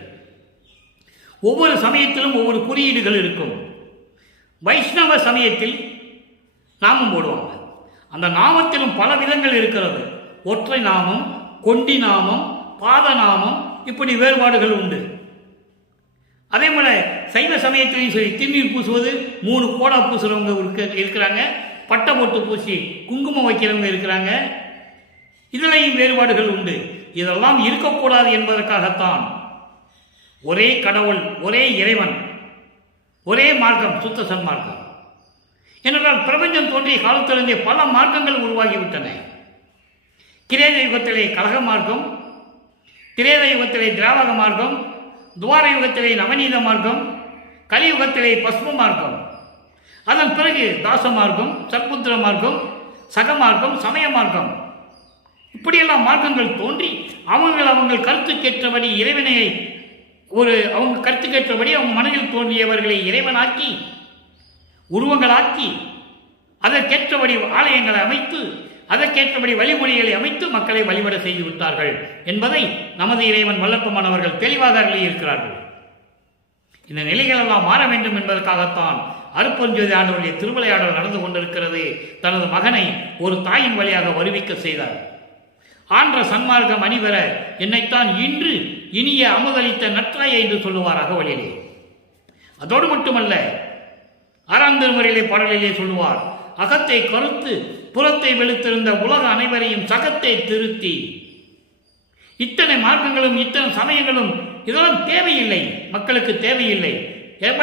ஒவ்வொரு சமயத்திலும் ஒவ்வொரு குறியீடுகள் இருக்கும். வைஷ்ணவ சமயத்தில் நாமம் போடுவாங்க. அந்த நாமத்திலும் பல விதங்கள் இருக்கிறது. ஒற்றை நாமம், கொண்டி நாமம், பாத நாமம், இப்படி வேறுபாடுகள் உண்டு. அதே போல சைவ சமயத்திலையும் சரி, திருநீர் பூசுவது 3 கோடா பூசுறவங்க இருக்கிறாங்க, பட்டை போட்டு பூசி குங்குமம் வைக்கிறவங்க இருக்கிறாங்க. இதிலையும் வேறுபாடுகள் உண்டு. இதெல்லாம் இருக்கக்கூடாது என்பதற்காகத்தான் ஒரே கடவுள், ஒரே இறைவன், ஒரே மார்க்கம், சுத்த சன்மார்க்கம். ஏனென்றால் பிரபஞ்சம் தோன்றிய காலத்திலிருந்தே பல மார்க்கங்கள் உருவாகிவிட்டன. கிரேத யுகத்திலே கலக மார்க்கம், திரேத யுகத்திலே திராவக மார்க்கம், துவார யுகத்திலே நவநீத மார்க்கம், கலியுகத்திலே பஸ்ம மார்க்கம், அதன் பிறகு தாச மார்க்கம், சத்புத்திர மார்க்கம், சக மார்க்கம், சமய மார்க்கம், இப்படியெல்லாம் மார்க்கங்கள் தோன்றி அவங்கள் கருத்துக்கேற்றபடி இறைவனை அவங்க கருத்துக்கேற்றபடி அவங்க மனதில் தோன்றியவர்களை இறைவனாக்கி உருவங்களாக்கி அதற்கேற்றபடி ஆலயங்களை அமைத்து அதற்கேற்றபடி வழிமொழிகளை அமைத்து மக்களை வழிபட செய்து விட்டார்கள் என்பதை நமது இறைவன் வல்லற்பமன் அவர்கள் தெளிவாக அருளியிருக்கிறார்கள். இந்த நிலைகளெல்லாம் மாற வேண்டும் என்பதற்காகத்தான் அருட்பெருஞ்சோதி ஆண்டவருடைய திருவிளையாடல் நடந்து கொண்டிருக்கிறது. தனது மகனை ஒரு தாயின் வழியாக வருவிக்க செய்தார். ஆன்ற சன்மார்க்கம் அணிவர என்னைத்தான் இன்று இனிய அமுதளித்த நற்றாயை என்று சொல்லுவார் அகவலிலே. அதோடு மட்டுமல்ல, 6ஆம் திருமுறையிலே பாடலிலே சொல்லுவார், அகத்தை கருத்து புறத்தை வெளுத்திருந்த உலக அனைவரையும் சகத்தை திருத்தி. இத்தனை மார்க்கங்களும் இத்தனை சமயங்களும் இதெல்லாம் தேவையில்லை, மக்களுக்கு தேவையில்லை.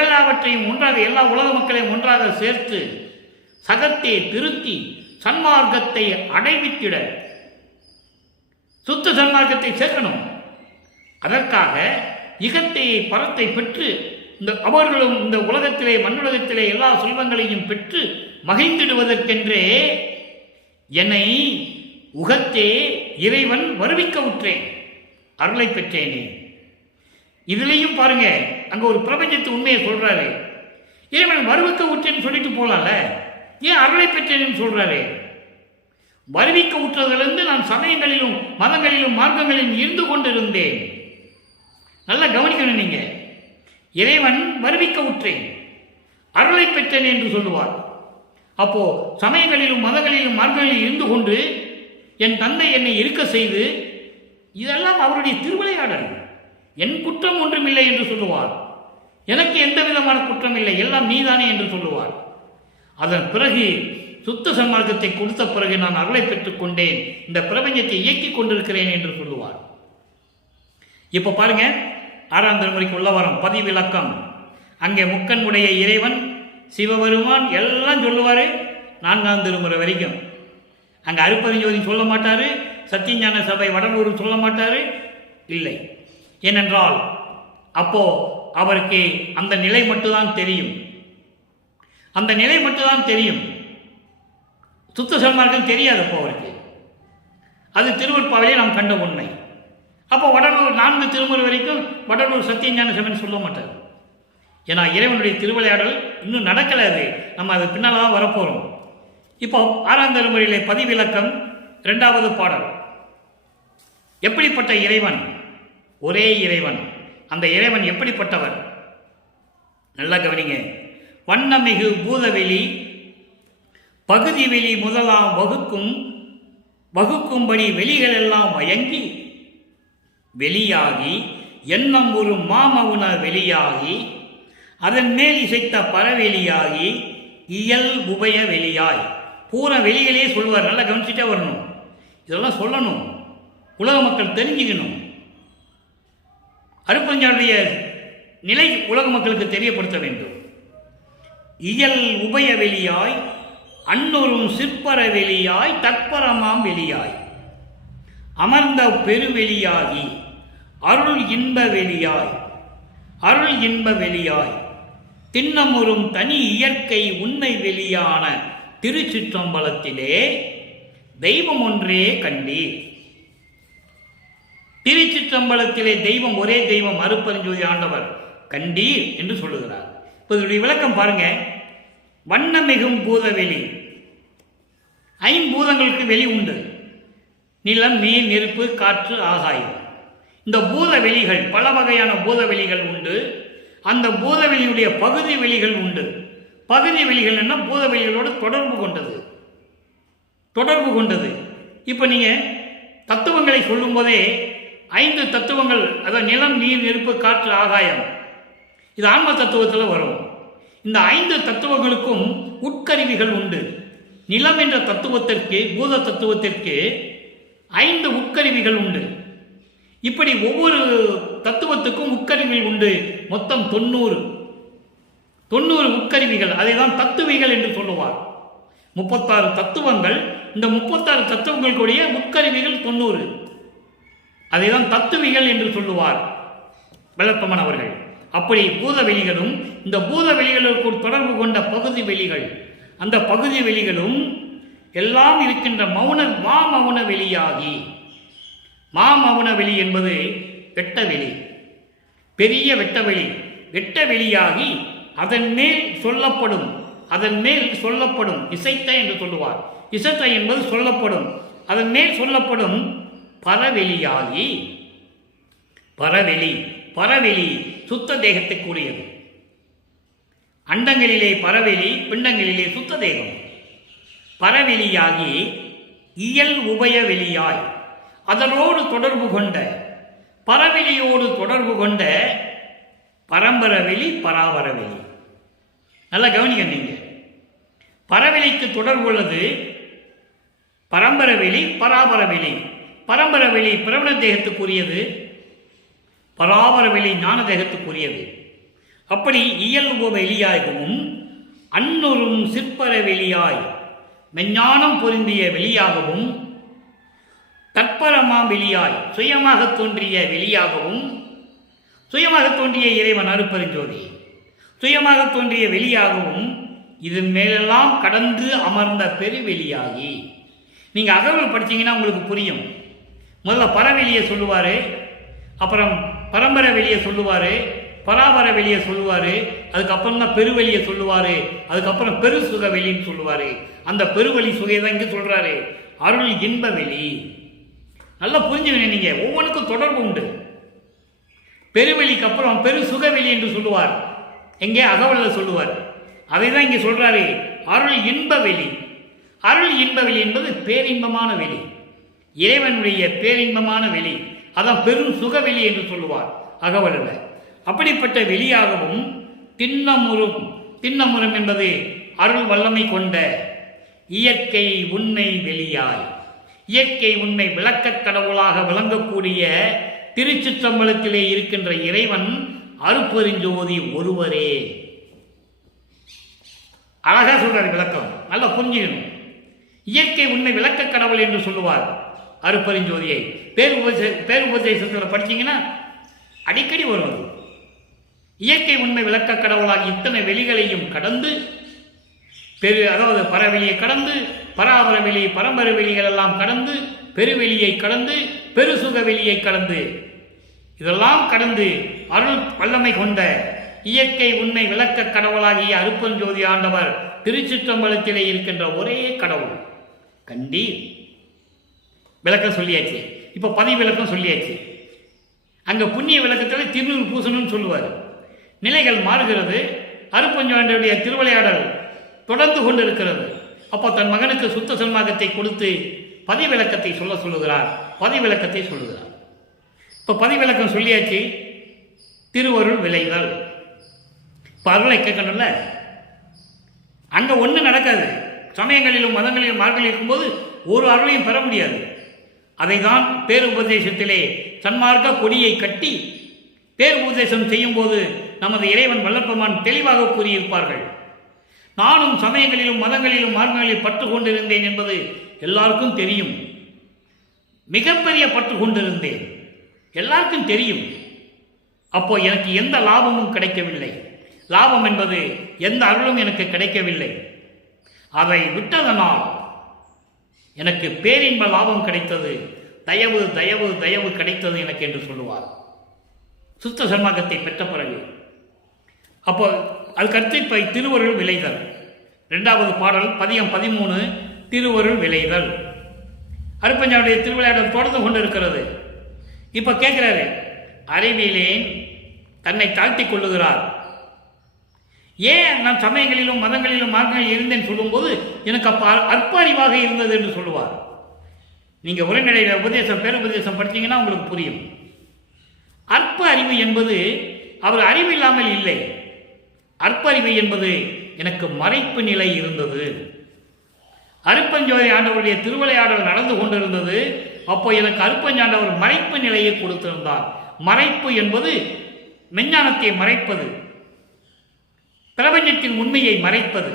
எல்லாவற்றையும் ஒன்றாக, எல்லா உலக மக்களையும் ஒன்றாக சேர்த்து சகத்தை திருத்தி சன்மார்க்கத்தை அடைவித்திட, சுத்த சன்மார்க்கத்தை சேர்க்கணும். அதற்காக இகத்தை பரத்தை பெற்று அவர்களும் இந்த உலகத்திலே மண்ணுலகத்திலே எல்லா செல்வங்களையும் பெற்று மகிழ்ந்திடுவதற்கென்றே என்னை உகத்தே இறைவன் வருவிக்க உற்றேன், அருளை பெற்றேனே. இதுலேயும் பாருங்க, அங்க ஒரு பிரபஞ்சத்து உண்மையை சொல்றாரு. இறைவன் வருவிக்க உற்றேன்னு சொல்லிட்டு போலாம்ல, ஏன் அருளை பெற்றேன்னு சொல்றாரு? வருவிக்க உற்றதிலிருந்து நான் சமயங்களிலும் மதங்களிலும் மார்க்கங்களிலும் இருந்து கொண்டிருந்தேன். நல்லா கவனிக்கணும். நீங்க இறைவன் வருவிக்க உற்றேன், அருளை பெற்றேன் என்று சொல்லுவார். அப்போ சமயங்களிலும் மதங்களிலும் மார்க்கங்களிலும் இருந்து கொண்டு என் தந்தை என்னை இருக்க செய்து, இதெல்லாம் அவருடைய திருவிளையாடல், என் குற்றம் ஒன்றுமில்லை என்று சொல்லுவார். எனக்கு எந்த விதமான குற்றம் இல்லை, எல்லாம் நீதானே என்று சொல்லுவார். அதன் பிறகு சுத்த சன்மார்க்கத்தை கொடுத்த பிறகு நான் அருளை பெற்றுக் கொண்டேன், இந்த பிரபஞ்சத்தை இயக்கிக் கொண்டிருக்கிறேன் என்று சொல்லுவார். இப்ப பாருங்க, 6ஆம் திருமுறைக்கு உள்ள வரும் பதிவிலக்கம். அங்கே முக்கன் உடைய இறைவன் சிவபெருமான் எல்லாம் சொல்லுவாரு. 4ஆம் திருமுறை வரைக்கும் அங்கே அருப்பதிஞ்சோதி சொல்ல மாட்டாரு, சத்தியஞான சபை வடலூர் சொல்ல மாட்டாரு, இல்லை. ஏனென்றால் அப்போ அவருக்கு அந்த நிலை மட்டும்தான் தெரியும், அந்த நிலை மட்டும்தான் தெரியும். சுத்த சன்மார்க்கம் தெரியாது அப்போ அவருக்கு. அது திருவருட்பாவிலே நாம் கண்ட உண்மை. அப்போ வடலூர் 4 திருமுறை வரைக்கும் வடலூர் சத்தியஞான சபைன்னு சொல்ல மாட்டார். ஏன்னா இறைவனுடைய திருவிளையாடல் இன்னும் நடக்கலை, அது நம்ம அது பின்னால் தான் வரப்போகிறோம். இப்போ 6ஆம் திருமுறையிலே பதிவிலக்கம் 2வது பாடல். எப்படிப்பட்ட இறைவன்? ஒரே இறைவன். அந்த இறைவன் எப்படிப்பட்டவர்? நல்லா கவனிங்க. வண்ணமிகு பூதவெளி பகுதி வெளி முதலாம் வகுக்கும்படி வெளிகளெல்லாம் மயங்கி வெளியாகி எண்ணம் ஒரு மாமவுன வெளியாகி அதன் மேல் இசைத்த பரவெளியாகி இயல் உபய வெளியாய். பூரா வெளிகளே சொல்வார். நல்லா கவனிச்சுட்டே வரணும், இதெல்லாம் சொல்லணும், உலக மக்கள் தெரிஞ்சுக்கணும். அருப்பஞ்சாருடைய நிலை உலக மக்களுக்கு தெரியப்படுத்த வேண்டும். இயல் உபய வெளியாய் அன்னொரும் சிற்பர வெளியாய் தற்பரமாம் வெளியாய் அமர்ந்த பெருவெளியாகி அருள் இன்ப வெளியாய் அருள் இன்ப வெளியாய் திண்ணமுறும் தனி இயற்கை உண்மை வெளியான திருச்சிற்றம்பலத்திலே தெய்வம் ஒன்றே கண்டீர். திருச்சிற்றம்பலத்திலே தெய்வம், ஒரே தெய்வம், அருப்பெருஞ்சோதி ஆண்டவர் கண்டீர் என்று சொல்லுகிறார். இப்போ இதனுடைய விளக்கம் பாருங்க. வண்ணமிகும் பூதவெளி, ஐம்பூதங்களுக்கு வெளி உண்டு. நிலம், நீர், நெருப்பு, காற்று, ஆகாயம். இந்த பூத வெளிகள், பல வகையான பூத வெளிகள் உண்டு. அந்த பூத வெளியுடைய பகுதி வெளிகள் உண்டு. பகுதி வெளிகள் என்ன? பூத வெளிகளோடு தொடர்பு கொண்டது. இப்போ நீங்க தத்துவங்களை சொல்லும் போதே 5 தத்துவங்கள், அதாவது நிலம், நீர், நெருப்பு, காற்று, ஆகாயம், இது ஆன்ம தத்துவத்தில் வரும். இந்த 5 தத்துவங்களுக்கும் உட்கருவிகள் உண்டு. நிலம் என்ற தத்துவத்திற்கு, பூத தத்துவத்திற்கு 5 உட்கருவிகள் உண்டு. இப்படி ஒவ்வொரு தத்துவத்துக்கும் உட்கருவிகள் உண்டு. மொத்தம் 90 உட்கருவிகள். அதை தான் தத்துவிகள் என்று சொல்லுவார். 36 தத்துவங்கள். இந்த 36 தத்துவங்களுடைய உட்கருவிகள் 90. அதை தான் தத்துவிகள் என்று சொல்லுவார் வெள்ளப்பமன் அவர்கள். அப்படி பூத வெளிகளும், இந்த பூத வெளிகளுக்குள் தொடர்பு கொண்ட பகுதி வெளிகள், அந்த பகுதி வெளிகளும் எல்லாம் இருக்கின்ற மாமௌன வெளியாகி, மாமௌன வெளி என்பது வெட்ட வெளி, பெரிய வெட்டவெளி, வெட்ட வெளியாகி அதன் மேல் சொல்லப்படும் இசைத்த என்று சொல்லுவார். இசைத்த என்பது சொல்லப்படும், அதன் மேல் சொல்லப்படும் பரவெளியாகி, பரவெளி சுத்த தேகத்துக்குரியது. அண்டங்களிலே பரவெளி, பிண்டங்களிலே சுத்த தேகம். பரவெளியாகி இயல் உபய வெளியாய், அதனோடு தொடர்பு கொண்ட, பரவெளியோடு தொடர்பு கொண்ட பரம்பரவெளி, பராபரவெளி. நல்லா கவனிக்க. நீங்க பரவெளிக்கு தொடர்பு உள்ளது பரம்பரவெளி, பராபரவெளி. பரம்பரவெளி பிரபல தேகத்துக்குரியது, பராபரவெளி ஞான தேகத்துக்குரியது. அப்படி இயல்பு வெளியாகவும் அன்னொரும் சிற்பர வெளியாய் மெஞ்ஞானம் பொருந்திய வெளியாகவும் தற்பரமா வெளியாய் சுயமாக தோன்றிய வெளியாகவும், சுயமாக தோன்றிய இறைவன் அருப்பெருஞ்சோதி சுயமாக தோன்றிய வெளியாகவும் இது மேலெல்லாம் கடந்து அமர்ந்த பெருவெளியாகி. நீங்க அகவல் படிச்சீங்கன்னா உங்களுக்கு புரியும். முதல்ல பரவெளியை சொல்லுவாரு, அப்புறம் பரம்பர வெளியை சொல்லுவாரு, பராபர வெளியை சொல்லுவாரு, அதுக்கப்புறம் தான் பெருவெளியை சொல்லுவாரு, அதுக்கப்புறம் பெரு சுக வெளின்னு சொல்லுவாரு. அந்த பெருவெளி சுகையை தான் இங்கே சொல்றாரு, அருள் இன்ப வெளி. நல்லா புரிஞ்சுக்கணும் நீங்க, ஒவ்வொன்றுக்கும் தொடர்பு உண்டு. பெருவெளிக்கு அப்புறம் பெரு சுகவெளி என்று சொல்லுவார், எங்கே அகவல்ல சொல்லுவார். அதை தான் இங்கே சொல்றாரு, அருள் இன்ப வெளி. அருள் இன்ப வெளி என்பது பேரின்பமான வெளி, இறைவனுடைய பேரின்பமான வெளி. அதான் பெரும் சுகவெளி என்று சொல்லுவார் அகவலில். அப்படிப்பட்ட வெளியாகவும் திண்ணமுறும் என்பது அருள் வல்லமை கொண்ட இயற்கை உண்மை வெளியாய் இயற்கை உண்மை விளக்கக் கடவுளாக விளங்கக்கூடிய திருச்சிற்றம்பலத்திலே இருக்கின்ற இறைவன் அருட்பெருஞ்சோதி ஒருவரே. அழகா சொல்றாரு விளக்கம், நல்லா புரிஞ்சுக்கணும். இயற்கை உண்மை விளக்கக் கடவுள் என்று சொல்லுவார் அருட்பெருஞ்சோதியை. பேருபதேசத்தில் படிச்சீங்கன்னா அடிக்கடி வரும். இயற்கை உண்மை விளக்கக் கடவுளாக இத்தனை வெளிகளையும் கடந்து அதாவது பரவெளியை கடந்து பராபர வெளி பரம்பரை வெளிகள் எல்லாம் கடந்து பெருவெளியை கடந்து பெருசுக வெளியை கடந்து இதெல்லாம் கடந்து அருள் வல்லமை கொண்ட இயற்கை உண்மை விளக்க கடவுளாகிய அருட்பெருஞ்சோதி ஆண்டவர் திருச்சிற்றம்பலத்திலே இருக்கின்ற ஒரே கடவுள். கண்டீர் விளக்கம் சொல்லியாச்சு. இப்போ பதிவு விளக்கம் சொல்லியாச்சு. அங்கே புண்ணிய விளக்கத்தில் திருநூறு பூசணும்னு சொல்லுவார். நிலைகள் மாறுகிறது. அருட்பெருஞ்சோதியுடைய திருவிளையாடல் தொடர்ந்து கொண்டு இருக்கிறது. அப்போ தன் மகனுக்கு சுத்த சன்மார்க்கத்தை கொடுத்து பதிவிளக்கத்தை சொல்லுகிறார். பதிவிளக்கத்தை சொல்லுகிறார். இப்போ பதிவிளக்கம் சொல்லியாச்சு. திருவருள் விளைதல். இப்போ அருளை கேட்கணும்ல, அங்கே ஒன்றும் நடக்காது. சமயங்களிலும் மதங்களிலும் மார்களில் இருக்கும்போது ஒரு அருளையும் பெற முடியாது. அதை தான் பேருபதேசத்திலே சன்மார்க்க கொடியை கட்டி பேருபதேசம் செய்யும் போது நமது இறைவன் வல்லப்பெருமான் தெளிவாக கூறியிருப்பார்கள். நானும் சமயங்களிலும் மதங்களிலும் மார்க்கங்களில் பற்று கொண்டிருந்தேன் என்பது எல்லாருக்கும் தெரியும். மிகப்பெரிய பற்று கொண்டிருந்தேன், எல்லாருக்கும் தெரியும். அப்போ எனக்கு எந்த லாபமும் கிடைக்கவில்லை. லாபம் என்பது எந்த அருளும் எனக்கு கிடைக்கவில்லை. அதை விட்டதனால் எனக்கு பேரின்ப லாபம் கிடைத்தது. தயவு தயவு தயவு கிடைத்தது எனக்கு என்று சொல்லுவார் சுத்த சன்மார்க்கத்தை பெற்ற பிறகு. அப்போ அதுக்கடுத்து இப்போ திருவருள் விளைதல். 2வது பாடல் பதிகம் 13 திருவருள் விளைதல். அருட்பெருஞ்சோதியுடைய திருவிளையாடல் தொடர்ந்து கொண்டு இருக்கிறது. இப்போ கேட்கிறாரு, அறிவிலே தன்னை தாழ்த்தி கொள்ளுகிறார். ஏன் நான் சமயங்களிலும் மதங்களிலும் மார்க்கங்களில் இருந்தேன் சொல்லும்போது எனக்கு அப்போ அற்ப அறிவாக இருந்தது என்று சொல்லுவார். நீங்கள் உரைநடையில் உபதேசம் பேருபதேசம் படித்தீங்கன்னா உங்களுக்கு புரியும். அற்ப அறிவு என்பது அவர் அறிவு இல்லாமல் இல்லை. அற்பறிவு என்பது எனக்கு மறைப்பு நிலை இருந்தது. அருட்பெருஞ்சோதி ஆண்டவருடைய திருவிளையாடல் நடந்து கொண்டிருந்தது. அப்போ எனக்கு அருட்பெருஞ்சாண்டவர் மறைப்பு நிலையை கொடுத்திருந்தார். மறைப்பு என்பது மெஞ்ஞானத்தை மறைப்பது, பிரபஞ்சத்தின் உண்மையை மறைப்பது.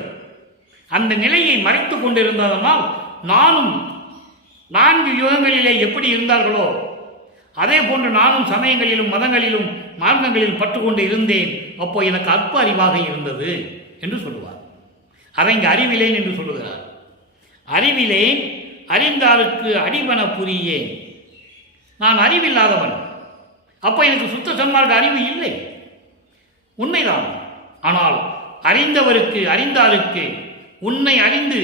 அந்த நிலையை மறைத்து கொண்டிருந்ததனால் நானும் 4 யுகங்களிலே எப்படி இருந்தார்களோ அதே போன்று நானும் சமயங்களிலும் மதங்களிலும் மார்க்கங்களில் பற்றுக்கொண்டு இருந்தேன். அப்போ எனக்கு அற்ப அறிவாக இருந்தது என்று சொல்லுவார். அதை இங்கு அறிவிலேன் என்று சொல்லுகிறார். அறிவிலேன் அறிந்தாருக்கு அடிவன புரியேன். நான் அறிவில்லாதவன். அப்போ எனக்கு சுத்த சன்மார்க்க அறிவு இல்லை, உண்மைதான். ஆனால் அறிந்தாருக்கு உன்னை அறிந்து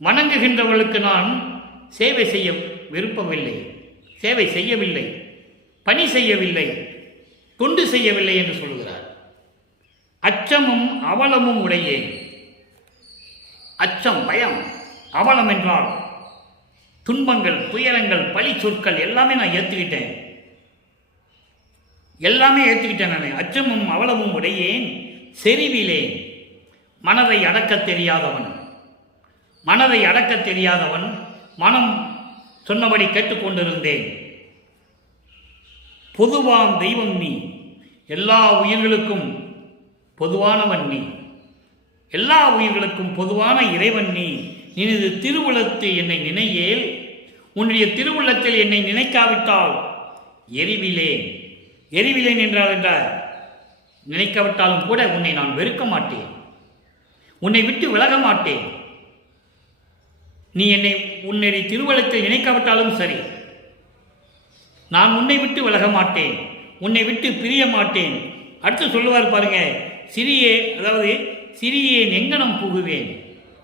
வணங்குகின்றவர்களுக்கு நான் சேவை செய்ய விருப்பமில்லை, சேவை செய்யவில்லை, பணி செய்யவில்லை, தொண்டு செய்யவில்லை என்று சொல்கிறார். அச்சமும் அவலமும் உடையே. அச்சம் பயம், அவலம் என்றால் துன்பங்கள், துயரங்கள், பழி சொற்கள் எல்லாமே நான் ஏற்றுக்கிட்டேன். நான். அச்சமும் அவலமும் உடையேன் செறிவிலேன். மனதை அடக்கத் தெரியாதவன் மனம் சொன்னபடி கேட்டுக்கொண்டிருந்தேன். பொதுவாம் தெய்வம் நீ, எல்லா உயிர்களுக்கும் பொதுவானவன் நீ, எல்லா உயிர்களுக்கும் பொதுவான இறைவன் நீ. நினது திருவுளத்து என்னை நினையேல், உன்னுடைய திருவுள்ளத்தில் என்னை நினைக்காவிட்டால் எரிவிலேன் என்றால் நினைக்காவிட்டாலும் கூட உன்னை நான் வெறுக்க மாட்டேன், உன்னை விட்டு விலக மாட்டேன். நீ உன்னுடைய திருவுளத்தில் நினைக்காவிட்டாலும் சரி, நான் உன்னை விட்டு விலக மாட்டேன், உன்னை விட்டு பிரிய மாட்டேன். அடுத்து சொல்லுவார் பாருங்க, சிறியேன் எங்கனம் புகுவேன்.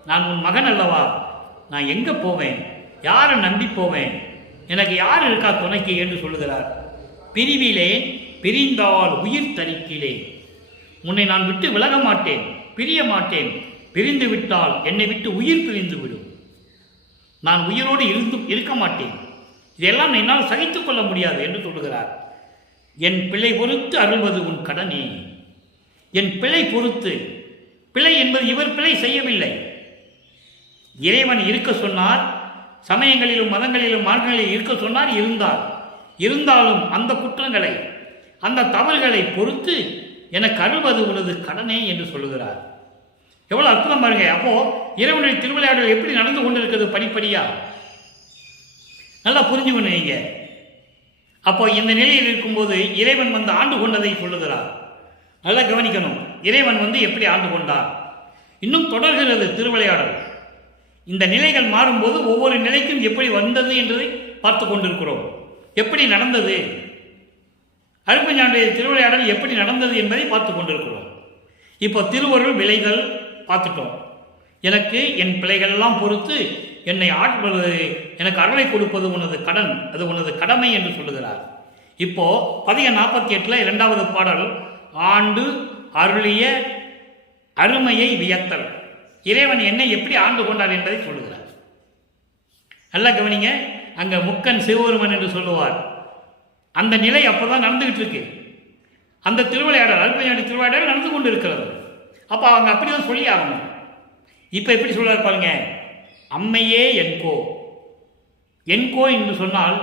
நான் உன் மகன் அல்லவா, நான் எங்கே போவேன், யாரை நம்பி போவேன், எனக்கு யார் இருக்கா துணைக்கு என்று சொல்லுகிறார். பிரிவிலேன் பிரிந்தால் உயிர் தரிக்கிலே. உன்னை நான் விட்டு விலக மாட்டேன், பிரிய மாட்டேன். பிரிந்து விட்டால் என்னை விட்டு உயிர் பிரிந்து விடும். நான் உயிரோடு இருக்க மாட்டேன். இதெல்லாம் என்னால் சகித்துக் கொள்ள முடியாது என்று சொல்லுகிறார். என் பிழை பொறுத்து அருள்வது உன் கடனே. என் பிழை பொறுத்து, பிழை என்பது இவர் பிழை செய்யவில்லை. இறைவன் இருக்க சொன்னார், சமயங்களிலும் மதங்களிலும் மார்க்கங்களில் இருக்க சொன்னார், இருந்தாலும் அந்த குற்றங்களை, அந்த தவறுகளை பொறுத்து எனக்கு அருள்வது உனது கடனே என்று சொல்லுகிறார். எவ்வளவு அற்புதம் பாருங்க. அப்போ இறைவனுடைய திருவிளையாடல் எப்படி நடந்து கொண்டிருக்கிறது படிப்படியா நல்லா புரிஞ்சுக்கணும் நீங்க. அப்போ இந்த நிலையில் இருக்கும்போது இறைவன் வந்து ஆண்டு கொண்டதை சொல்லுகிறார். நல்லா கவனிக்கணும். இறைவன் வந்து எப்படி ஆண்டு கொண்டார், இன்னும் தொடர்கிறது திருவிளையாடல். இந்த நிலைகள் மாறும்போது ஒவ்வொரு நிலைக்கும் எப்படி வந்தது என்பதை பார்த்து கொண்டிருக்கிறோம். எப்படி நடந்தது, அருட்பெருஞ்சாண்டிய திருவிளையாடல் எப்படி நடந்தது என்பதை பார்த்து கொண்டிருக்கிறோம். இப்போ திருவருள் விளைதல் பார்த்துட்டோம். எனக்கு என் பிழைகள் எல்லாம் பொறுத்து என்னை ஆட்பது, எனக்கு அருளை கொடுப்பது உனது கடன், அது உனது கடமை என்று சொல்லுகிறார். இப்போ பதிகம் 48 இரண்டாவது பாடல், ஆண்டு அருளிய அருமையை வியத்தல். இறைவன் என்னை எப்படி ஆண்டு கொண்டார் என்பதை சொல்லுகிறார். நல்லா கவனிங்க. அங்க முக்கன் சிவபெருமன் என்று சொல்லுவார். அந்த நிலை அப்போதான் நடந்துகிட்டு இருக்கு. அந்த திருவிளையாடல், அருட்பெருஞ்சாண்டி திருவிளையாடல் நடந்து கொண்டு இருக்கிறது. அப்போ அவங்க அப்படிதான் சொல்லி ஆகணும். இப்போ எப்படி சொல்றாரு பாருங்க, அம்மையே என்கோ. என்கோ என்று சொன்னால்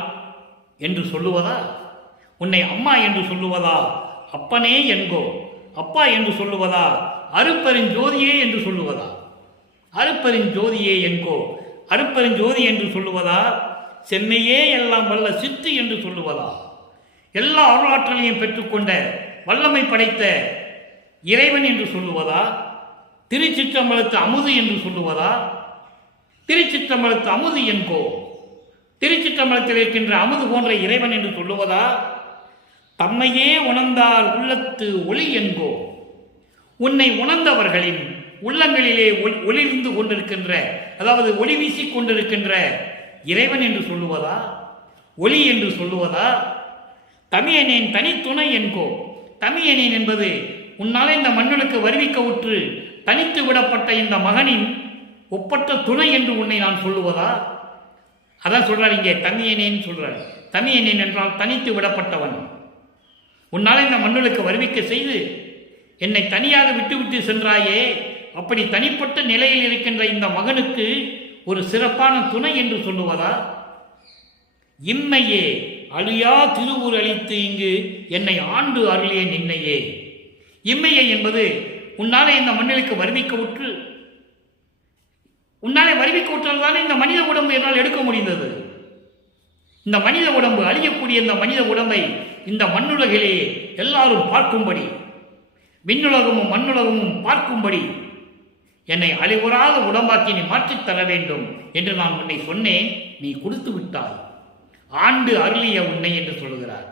என்று சொல்லுவதா, உன்னை அம்மா என்று சொல்லுவதா, அப்பனே என்கோ அப்பா என்று சொல்லுவதா, அருட்பெருஞ்சோதியே என்று சொல்லுவதா, அருட்பெருஞ்சோதியே என்கோ அருட்பெருஞ்சோதி என்று சொல்லுவதா, செம்மையே எல்லாம் வல்ல சித்து என்று சொல்லுவதா, எல்லா அருளாற்றலையும் பெற்றுக்கொண்ட வல்லமை படைத்த இறைவன் என்று சொல்லுவதா, திருச்சிற்றம்பலத்து அமுது என்று சொல்லுவதா, திருச்சிற்றம்பலத்து அமுது என்கோ திருச்சிற்றம்பலத்தில் இருக்கின்ற அமுது போன்ற இறைவன் என்று சொல்லுவதா, தம்மையே உணர்ந்தால் உள்ளத்து ஒளி என்கோ உன்னை உணர்ந்தவர்களின் உள்ளங்களிலே ஒளிர்ந்து கொண்டிருக்கின்ற, அதாவது ஒளி வீசிக் கொண்டிருக்கின்ற இறைவன் என்று சொல்லுவதா, ஒளி என்று சொல்லுவதா, தமியனேன் தனித்துணை என்கோ. தமியனேன் என்பது உன்னாலே இந்த மண்ணுக்கு வருவிக்க உற்று தனித்து விடப்பட்ட இந்த மகனின் ஒப்பற்ற துணை என்று உன்னை நான் சொல்லுவதா. அதான் சொல்றார் இங்கே, தமியனேன் சொல்றார். தமியனேன் என்றால் தனித்து விடப்பட்டவன். உன்னாலே இந்த மண்ணுக்கு வருவிக்க செய்து என்னை தனியாக விட்டுவிட்டு சென்றாயே, அப்படி தனிப்பட்ட நிலையில் இருக்கின்ற இந்த மகனுக்கு ஒரு சிறப்பான துணை என்று சொல்லுவதா. இம்மையே அழியா திருவுரு அளித்து இங்கு என்னை ஆண்டு அருளிய நின்னையே. இம்மையை என்பது உன்னாலே இந்த மண்ணிற்கு வருவிக்க உற்று, உன்னாலே வருவிக்க உற்றால்தானே இந்த மனித உடம்பு என்னால் எடுக்க முடிந்தது. இந்த மனித உடம்பு, அழியக்கூடிய இந்த மனித உடம்பை இந்த மண்ணுலகிலே எல்லாரும் பார்க்கும்படி, விண்ணுலகமும் மண்ணுலகமும் பார்க்கும்படி என்னை அழிவுறாத உடம்பாக்கி நீ மாற்றித் தர வேண்டும் என்று நான் உன்னை சொன்னேன், நீ கொடுத்து விட்டாய். ஆண்டு அருளிய உன்னை என்று சொல்லுகிறார்.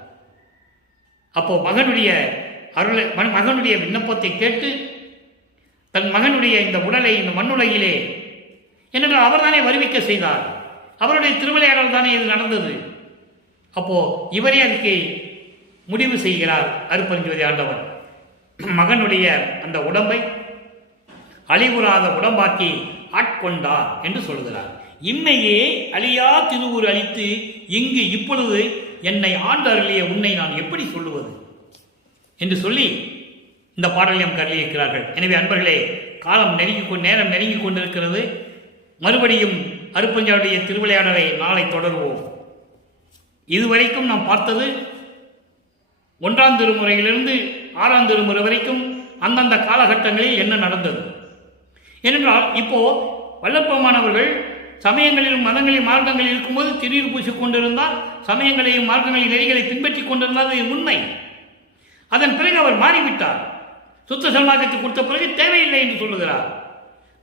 அப்போ மகனுடைய அருளை, மகனுடைய விண்ணப்பத்தை கேட்டு தன் மகனுடைய இந்த உடலை இந்த மண்ணுலகிலே, ஏனென்றால் அவர்தானே வருவிக்க செய்தார், அவருடைய திருவிளையாடல் தானே இது நடந்தது. அப்போ இவரே அதுக்கு முடிவு செய்கிறார் அருட்பெருஞ்சோதி ஆண்டவர். மகனுடைய அந்த உடம்பை அழிவுறாத உடம்பாக்கி ஆட்கொண்டார் என்று சொல்கிறார். இம்மையே அழியா திருவுரு அளித்து இங்கு இப்பொழுது என்னை ஆண்டு அருளிய உன்னை நான் எப்படி சொல்லுவது என்று சொல்லி இந்த பாடலையும் கருளியிருக்கிறார்கள். எனவே அன்பர்களே, நேரம் நெருங்கி கொண்டிருக்கிறது. மறுபடியும் அருட்பெருஞ்சாண்டிய திருவிளையாடலை நாளை தொடர்வோம். இதுவரைக்கும் நாம் பார்த்தது 1ஆம் திருமுறையிலிருந்து 6ஆம் திருமுறை வரைக்கும் அந்தந்த காலகட்டங்களில் என்ன நடந்தது. ஏனென்றால் இப்போ வல்லற்பமானவர்கள் சமயங்களிலும் மதங்களிலும் மார்க்கங்களில் இருக்கும்போது திடீர் பூசிக் கொண்டிருந்தால், சமயங்களையும் மார்க்கங்களின் நெறிகளை பின்பற்றி கொண்டிருந்தால் இது உண்மை. அதன் பிறகு அவர் மாறிவிட்டார். சுத்த சன்மார்க்கத்தை கொடுத்த பிறகு தேவையில்லை என்று சொல்லுகிறார்.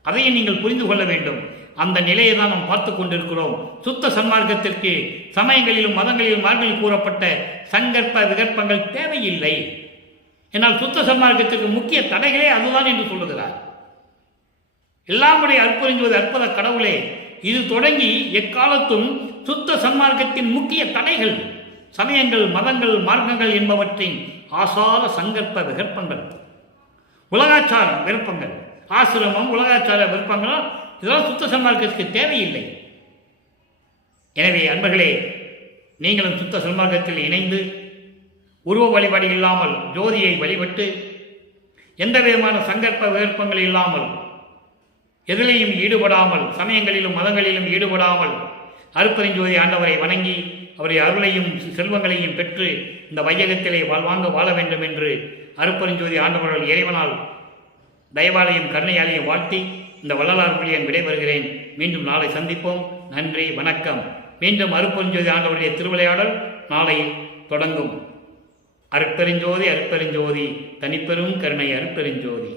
அதையும் நீங்கள் புரிந்து கொள்ள வேண்டும். அந்த நிலையை தான் நாம் பார்த்து கொண்டிருக்கிறோம். சுத்த சன்மார்க்கத்திற்கு சமயங்களிலும் மதங்களிலும் மார்க்கங்களில் கூறப்பட்ட சங்கற்ப விகற்பங்கள் தேவையில்லை. என்னால் சுத்த சன்மார்க்கத்திற்கு முக்கிய தடைகளே அதுதான் என்று சொல்லுகிறார். எல்லாமுடைய அற்புதஞ்சோதி அற்புத கடவுளே, இது தொடங்கி எக்காலத்தும் சுத்த சன்மார்க்கத்தின் முக்கிய தடைகள் சமயங்கள், மதங்கள், மார்க்கங்கள் என்பவற்றின் ஆசார சங்கற்ப விகற்பங்கள், உலகாச்சார விருப்பங்கள், ஆசிரமம், உலகாச்சார விருப்பங்கள், இதெல்லாம் சுத்த சன்மார்க்கத்திற்கு தேவையில்லை. எனவே அன்பர்களே, நீங்களும் சுத்த சன்மார்க்கத்தில் இணைந்து உருவ வழிபாடு இல்லாமல் ஜோதியை வழிபட்டு எந்த விதமான சங்கற்ப விருப்பங்கள் இல்லாமல் எதிலையும் ஈடுபடாமல் சமயங்களிலும் மதங்களிலும் ஈடுபடாமல் அருட்பெருஞ்சோதி ஆண்டவரை வணங்கி அவருடைய அருளையும் செல்வங்களையும் பெற்று இந்த வையகத்திலே வாழ்வாங்க வாழ வேண்டும் என்று அருட்பெருஞ்சோதி ஆண்டவர்கள் இறைவனால் தயவாலையும் கருணையாலையும் வாழ்த்தி இந்த வள்ளலார் புலியன் விடைபெறுகிறேன். மீண்டும் நாளை சந்திப்போம். நன்றி, வணக்கம். மீண்டும் அருட்பெருஞ்சோதி ஆண்டவருடைய திருவிளையாடல் நாளை தொடங்கும். அருட்பெருஞ்சோதி அருட்பெருஞ்சோதி தனிப்பெரும் கருணை அருட்பெருஞ்சோதி.